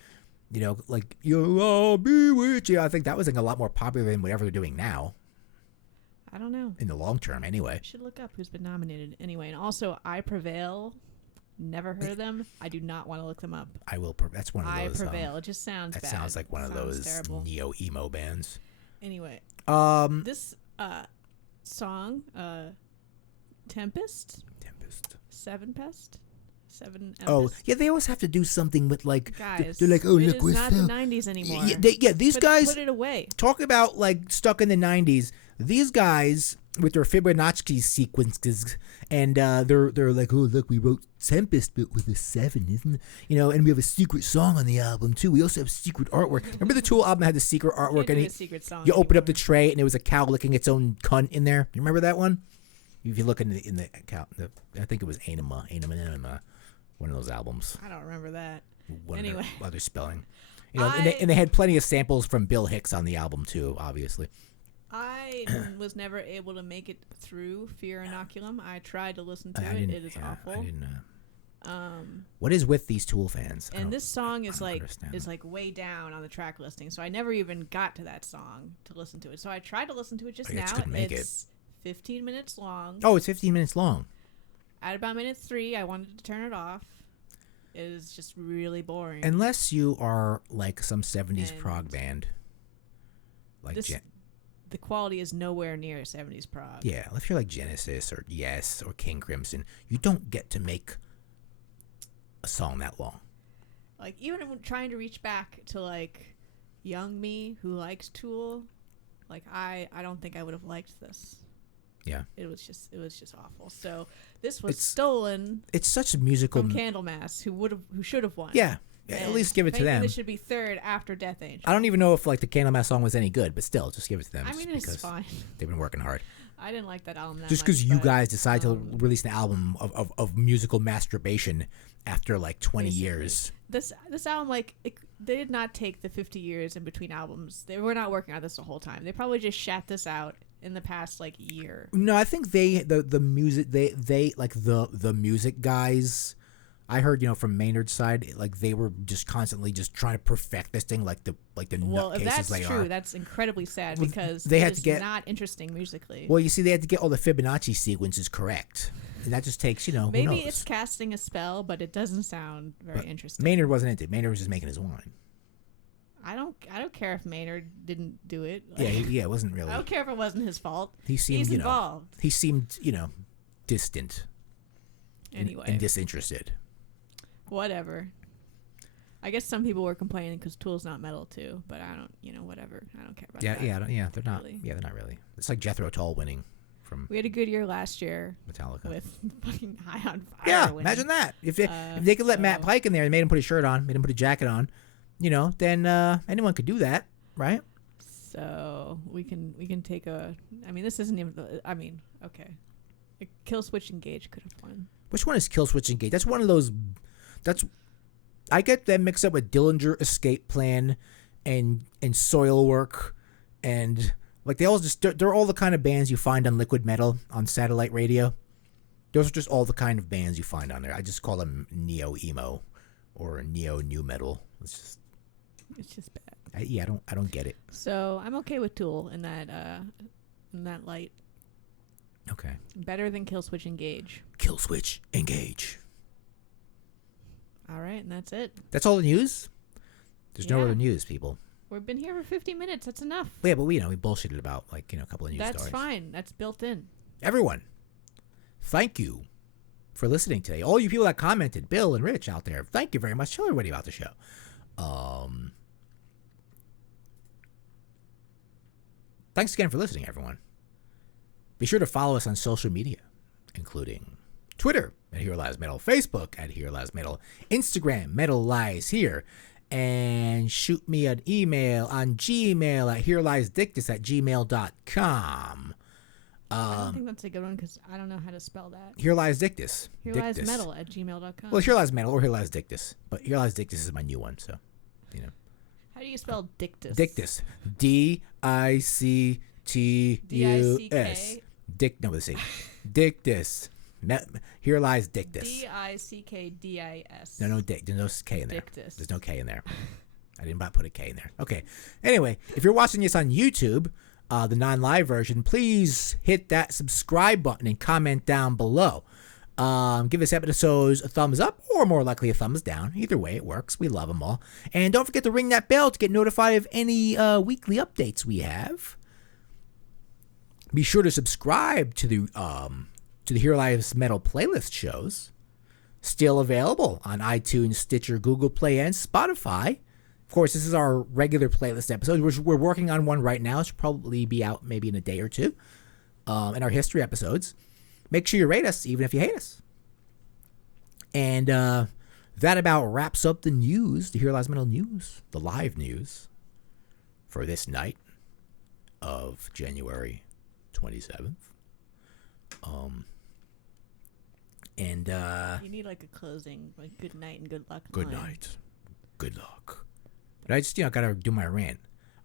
like You'll All Be With You. I think that was like a lot more popular than whatever they're doing now. I don't know. In the long term, anyway. I should look up who's been nominated anyway. And also, I Prevail. Never heard of them. I do not want to look them up. I will. That's one of those. I Prevail. It just sounds bad. That sounds like one of those neo-emo bands. Anyway. This song, Tempest. Seven Pest. Oh, yeah, they always have to do something with like guys. They're like, oh look, it's not the 90s anymore. These guys put it away. Talk about like stuck in the 90s. These guys with their Fibonacci sequences, and they're like, oh look, we wrote Tempest, but with a 7, isn't it? And we have a secret song on the album too. We also have secret artwork. Remember the Tool album had the secret artwork, and you open up the tray and there was a cow licking its own cunt in there. You remember that one? If you look in the cow, I think it was Anima, one of those albums. I don't remember that. Anyway, other spelling. And they had plenty of samples from Bill Hicks on the album too, obviously. I was never able to make it through Fear Inoculum. I tried to listen to it. It is awful. I didn't. What is with these Tool fans? And this song is like way down on the track listing, so I never even got to that song to listen to it. So I tried to listen to it just now. It's 15 minutes long. Oh, it's 15 minutes long. At about minute 3, I wanted to turn it off. It is just really boring. Unless you are like some 70s prog band. Like the quality is nowhere near 70s prog. Yeah, if you're like Genesis or Yes or King Crimson, you don't get to make a song that long. Like, even when trying to reach back to, like, young me who likes Tool, like, I don't think I would have liked this. Yeah. It was just awful. So this was stolen. It's such a musical from Candlemass, who should have won. Yeah. At least give it to them. This should be third after Death Angel. I don't even know if like the Candlemass song was any good, but still, just give it to them. I mean, it's fine. They've been working hard. I didn't like that album that just because you guys decide to release an album of musical masturbation after like 20 years. This album, like, they did not take the 50 years in between albums. They were not working on this the whole time. They probably just shat this out in the past like year. No, I think the music they like the music guys. I heard, from Maynard's side, like they were just constantly just trying to perfect this thing, like the well, nutcases if that's they true, are. that's incredibly sad because they had to get not interesting musically. Well, you see, they had to get all the Fibonacci sequences correct, and that just takes who maybe knows? It's casting a spell, but it doesn't sound very interesting. Maynard wasn't into it. Maynard was just making his wine. I don't care if Maynard didn't do it. Like, it wasn't really. I don't care if it wasn't his fault. He's involved. He seemed, distant. Anyway, and disinterested. Whatever. I guess some people were complaining because Tool's not metal too, but I don't, whatever. I don't care about that. They're not. Really. Yeah, they're not really. It's like Jethro Tull winning from. We had a good year last year. Metallica with fucking High on Fire. Yeah, winning. Imagine that. If they could let Matt Pike in there and made him put a shirt on, made him put a jacket on, then anyone could do that, right? So we can take a. I mean, this isn't even. Okay. Killswitch Engage could have won. Which one is Killswitch Engage? That's one of those. I get them mixed up with Dillinger Escape Plan and Soilwork, and like they're all the kind of bands you find on Liquid Metal on satellite radio. Those are just all the kind of bands you find on there. I just call them neo emo or neo new metal. It's just bad. I don't get it. So I'm okay with Tool in that light. Okay. Better than Killswitch Engage. Killswitch Engage. All right, and that's it. That's all the news? There's no other news, people. We've been here for 50 minutes. That's enough. Yeah, but we bullshitted about a couple of news stories. That's fine. That's built in. Everyone, thank you for listening today. All you people that commented, Bill and Rich out there, thank you very much. Tell everybody about the show. Thanks again for listening, everyone. Be sure to follow us on social media, including Twitter at Here Lies Metal, Facebook at Here Lies Metal, Instagram, Metal Lies Here, and shoot me an email on Gmail at hereliesdictus@gmail.com. I don't think that's a good one because I don't know how to spell that. Here Lies Dictus. hereliesmetal@gmail.com. Well, Here Lies Metal or Here Lies Dictus, but Here Lies Dictus is my new one, so How do you spell Dictus? Dictus. D-I-C-T-U-S. No, let's see. Dictus. Here Lies Dictus. D-I-C-K-D-I-S. No, There's no K in there. Dictus. There's no K in there. I didn't put a K in there. Okay. Anyway, if you're watching this on YouTube, the non-live version, please hit that subscribe button and comment down below. Give this episode a thumbs up or more likely a thumbs down. Either way, it works. We love them all. And don't forget to ring that bell to get notified of any weekly updates we have. Be sure to subscribe to the Here Lies Metal playlist shows. Still available on iTunes, Stitcher, Google Play, and Spotify. Of course, this is our regular playlist episode. We're working on one right now. It should probably be out maybe in a day or two. And our history episodes. Make sure you rate us, even if you hate us. And that about wraps up the news, the Here Lies Metal news, the live news for this night of January 27th. You need like a closing, like good night and good luck. Good night. Good luck. But I just, gotta do my rant.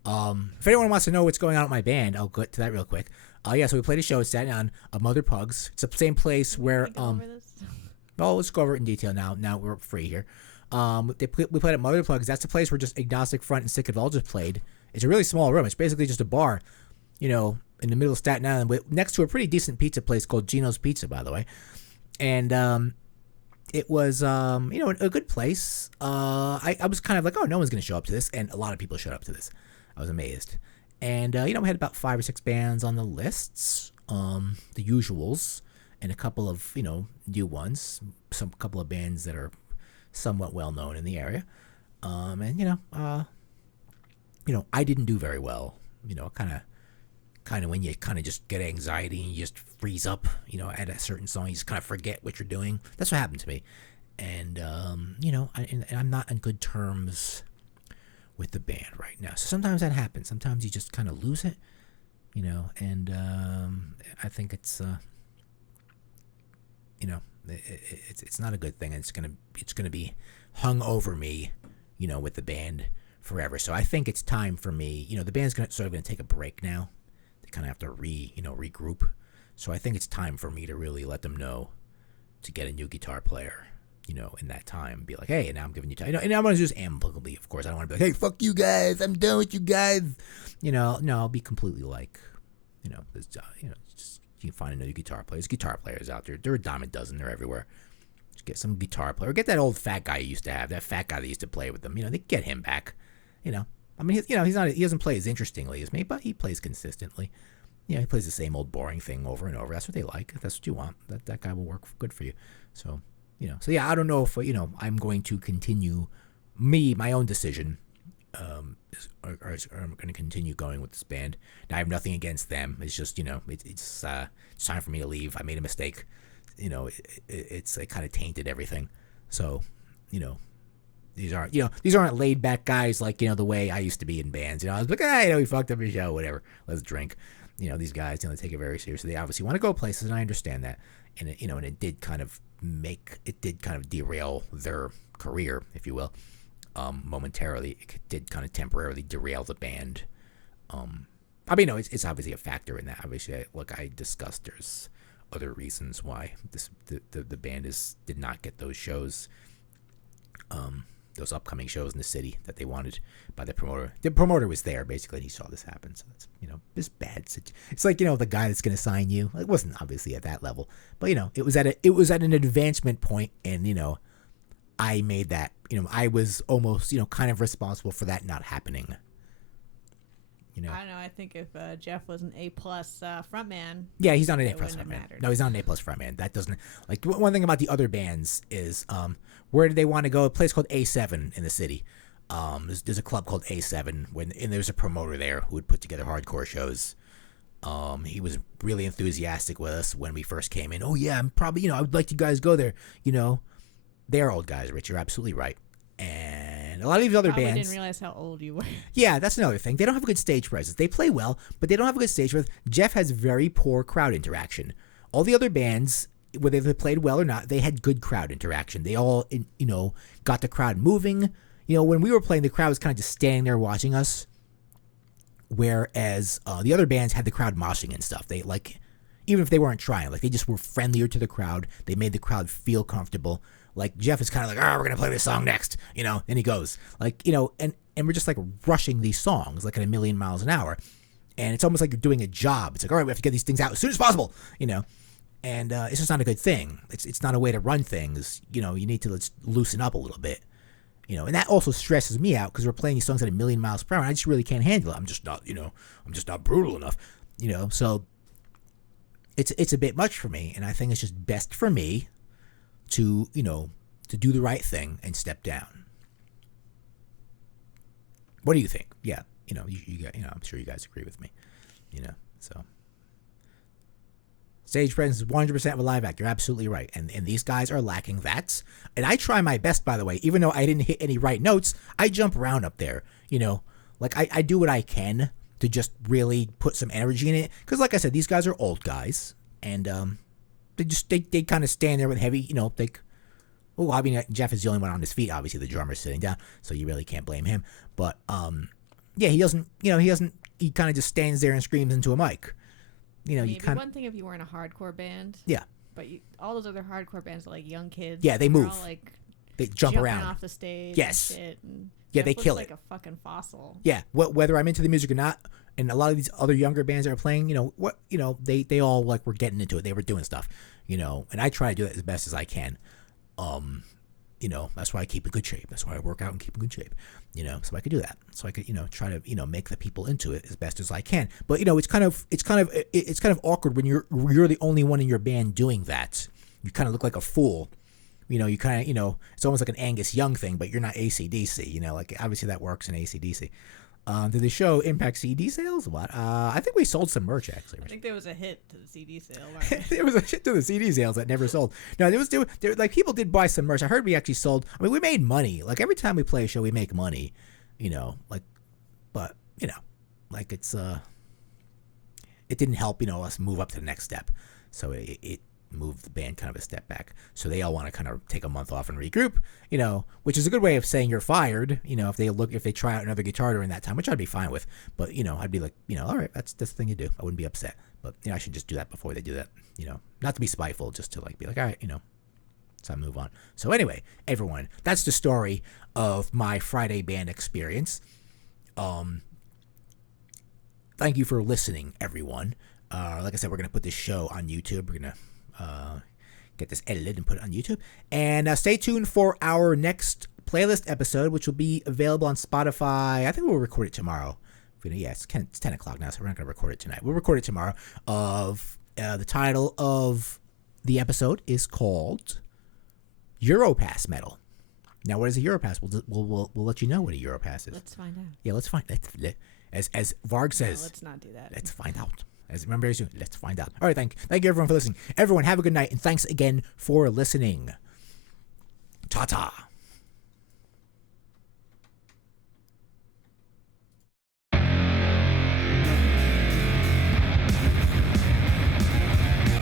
If anyone wants to know what's going on at my band, I'll get to that real quick. So we played a show at Staten Island, Mother Pugs. It's the same place where well, let's go over it in detail now. Now we're free here. We played at Mother Pugs. That's the place where just Agnostic Front and Sick of All just played. It's a really small room. It's basically just a bar, in the middle of Staten Island, next to a pretty decent pizza place called Gino's Pizza, by the way. And it was a good place. I was kind of like, oh, no one's gonna show up to this, and a lot of people showed up to this. I was amazed. And, we had about 5 or 6 bands on the lists, the usuals, and a couple of, new ones, couple of bands that are somewhat well known in the area. And, I didn't do very well, kind of when you kind of just get anxiety and you just freeze up, at a certain song, you just kind of forget what you're doing. That's what happened to me. And, and I'm not on good terms with the band right now. So sometimes that happens. Sometimes you just kind of lose it, and I think it's, it's not a good thing. It's gonna be hung over me, with the band forever. So I think it's time for me. The band's gonna take a break now. They kind of have to regroup. So I think it's time for me to really let them know to get a new guitar player. In that time, be like, hey, and now I'm giving you time. And I'm going to just amicably, of course. I don't want to be like, hey, fuck you guys. I'm done with you guys. No, I'll be completely like, just you can find a new guitar player. There's guitar players out there. They're a dime a dozen. They're everywhere. Just get some guitar player. Get that old fat guy you used to have. That fat guy that used to play with them. They get him back. I mean, he doesn't play as interestingly as me, but he plays consistently. He plays the same old boring thing over and over. That's what they like. If that's what you want. That guy will work good for you. So. So yeah, I don't know if, I'm going to continue my own decision, or I'm going to continue going with this band. Now, I have nothing against them. It's just, it's time for me to leave. I made a mistake. It kind of tainted everything. So, these aren't laid back guys like, the way I used to be in bands. I was like, we fucked up your show, whatever. Let's drink. These guys, they take it very seriously. They obviously want to go places, and I understand that. And it did kind of derail their career, if you will, momentarily. It did kind of temporarily derail the band. It's obviously a factor in that. Obviously, like I discussed, there's other reasons why the band did not get those shows, those upcoming shows in the city that they wanted by the promoter. The promoter was there basically, and he saw this happen. So that's this bad. It's like the guy that's going to sign you. It wasn't obviously at that level, but it was at an advancement point, and I made that. I was almost kind of responsible for that not happening. I don't know. I think if Jeff was an A+ frontman, yeah, he's not an A+ frontman. No, he's not an A+ frontman. That doesn't like one thing about the other bands is where do they want to go? A place called A7 in the city. There's a club called A7 and there's a promoter there who would put together hardcore shows. He was really enthusiastic with us when we first came in. Oh yeah, I'm probably I would like you guys to go there. They're old guys, Rich. You're absolutely right. And a lot of these other bands. I didn't realize how old you were. Yeah, that's another thing. They don't have a good stage presence. They play well, but they don't have a good stage presence. Jeff has very poor crowd interaction. All the other bands, whether they played well or not, they had good crowd interaction. They all, got the crowd moving. When we were playing, the crowd was kind of just standing there watching us. Whereas the other bands had the crowd moshing and stuff. They even if they weren't trying, they just were friendlier to the crowd. They made the crowd feel comfortable. Like Jeff is kind of like, we're going to play this song next, and he goes and we're just rushing these songs at a million miles an hour. And it's almost like you're doing a job. It's like, all right, we have to get these things out as soon as possible, and it's just not a good thing. It's not a way to run things. You need to loosen up a little bit, and that also stresses me out because we're playing these songs at a million miles per hour. And I just really can't handle it. I'm just not brutal enough, so it's a bit much for me. And I think it's just best for me to do the right thing and step down. What do you think? Yeah, you I'm sure you guys agree with me, so stage presence is 100% of a live act. You're absolutely right, and these guys are lacking that. And I try my best, by the way, even though I didn't hit any right notes, I jump around up there. I do what I can to just really put some energy in it, because like I said, these guys are old guys, and they kind of stand there with heavy, Jeff is the only one on his feet. Obviously, the drummer's sitting down, so you really can't blame him. But yeah, he doesn't. He kind of just stands there and screams into a mic. You kind of. One thing if you weren't a hardcore band. Yeah. But all those other hardcore bands are young kids. Yeah, they move. All, they jump around off the stage. Yes. And shit, and yeah, they kill it. Like a fucking fossil. Yeah. Whether I'm into the music or not, and a lot of these other younger bands that are playing, they all were getting into it. They were doing stuff, and I try to do it as best as I can. that's why I keep in good shape. That's why I work out and keep in good shape, so I could do that. So I could, try to, make the people into it as best as I can. But, it's kind of awkward when you're the only one in your band doing that. You kind of look like a fool. You kind of, it's almost like an Angus Young thing, but you're not AC/DC, like obviously that works in AC/DC. Did the show impact CD sales? What? I think we sold some merch, actually. I think there was a hit to the CD sale. There was a hit to the CD sales that never sold. No, like people did buy some merch. I heard we actually sold. I mean, we made money. Like every time we play a show, we make money. But like it's it didn't help us move up to the next step. So it moved the band kind of a step back. So they all want to kind of take a month off and regroup, which is a good way of saying you're fired, if they try out another guitar during that time, which I'd be fine with. But, I'd be like, all right, that's the thing to do. I wouldn't be upset. But, I should just do that before they do that, not to be spiteful, just to be like, all right, so I move on. So anyway, everyone, that's the story of my Friday band experience. Thank you for listening, everyone. Like I said, we're going to put this show on YouTube. We're going to get this edited and put it on YouTube. And stay tuned for our next playlist episode, which will be available on Spotify. I think we'll record it tomorrow. It's 10 o'clock now, so we're not going to record it tonight. We'll record it tomorrow. The title of the episode is called Europass Metal. Now, what is a Europass? We'll let you know what a Europass is. Let's find out. Yeah, let's find. As Varg says. No, let's not do that. Let's find out. Remember very soon. Let's find out. All right, thank you everyone for listening. Everyone, have a good night, and thanks again for listening. Ta-ta.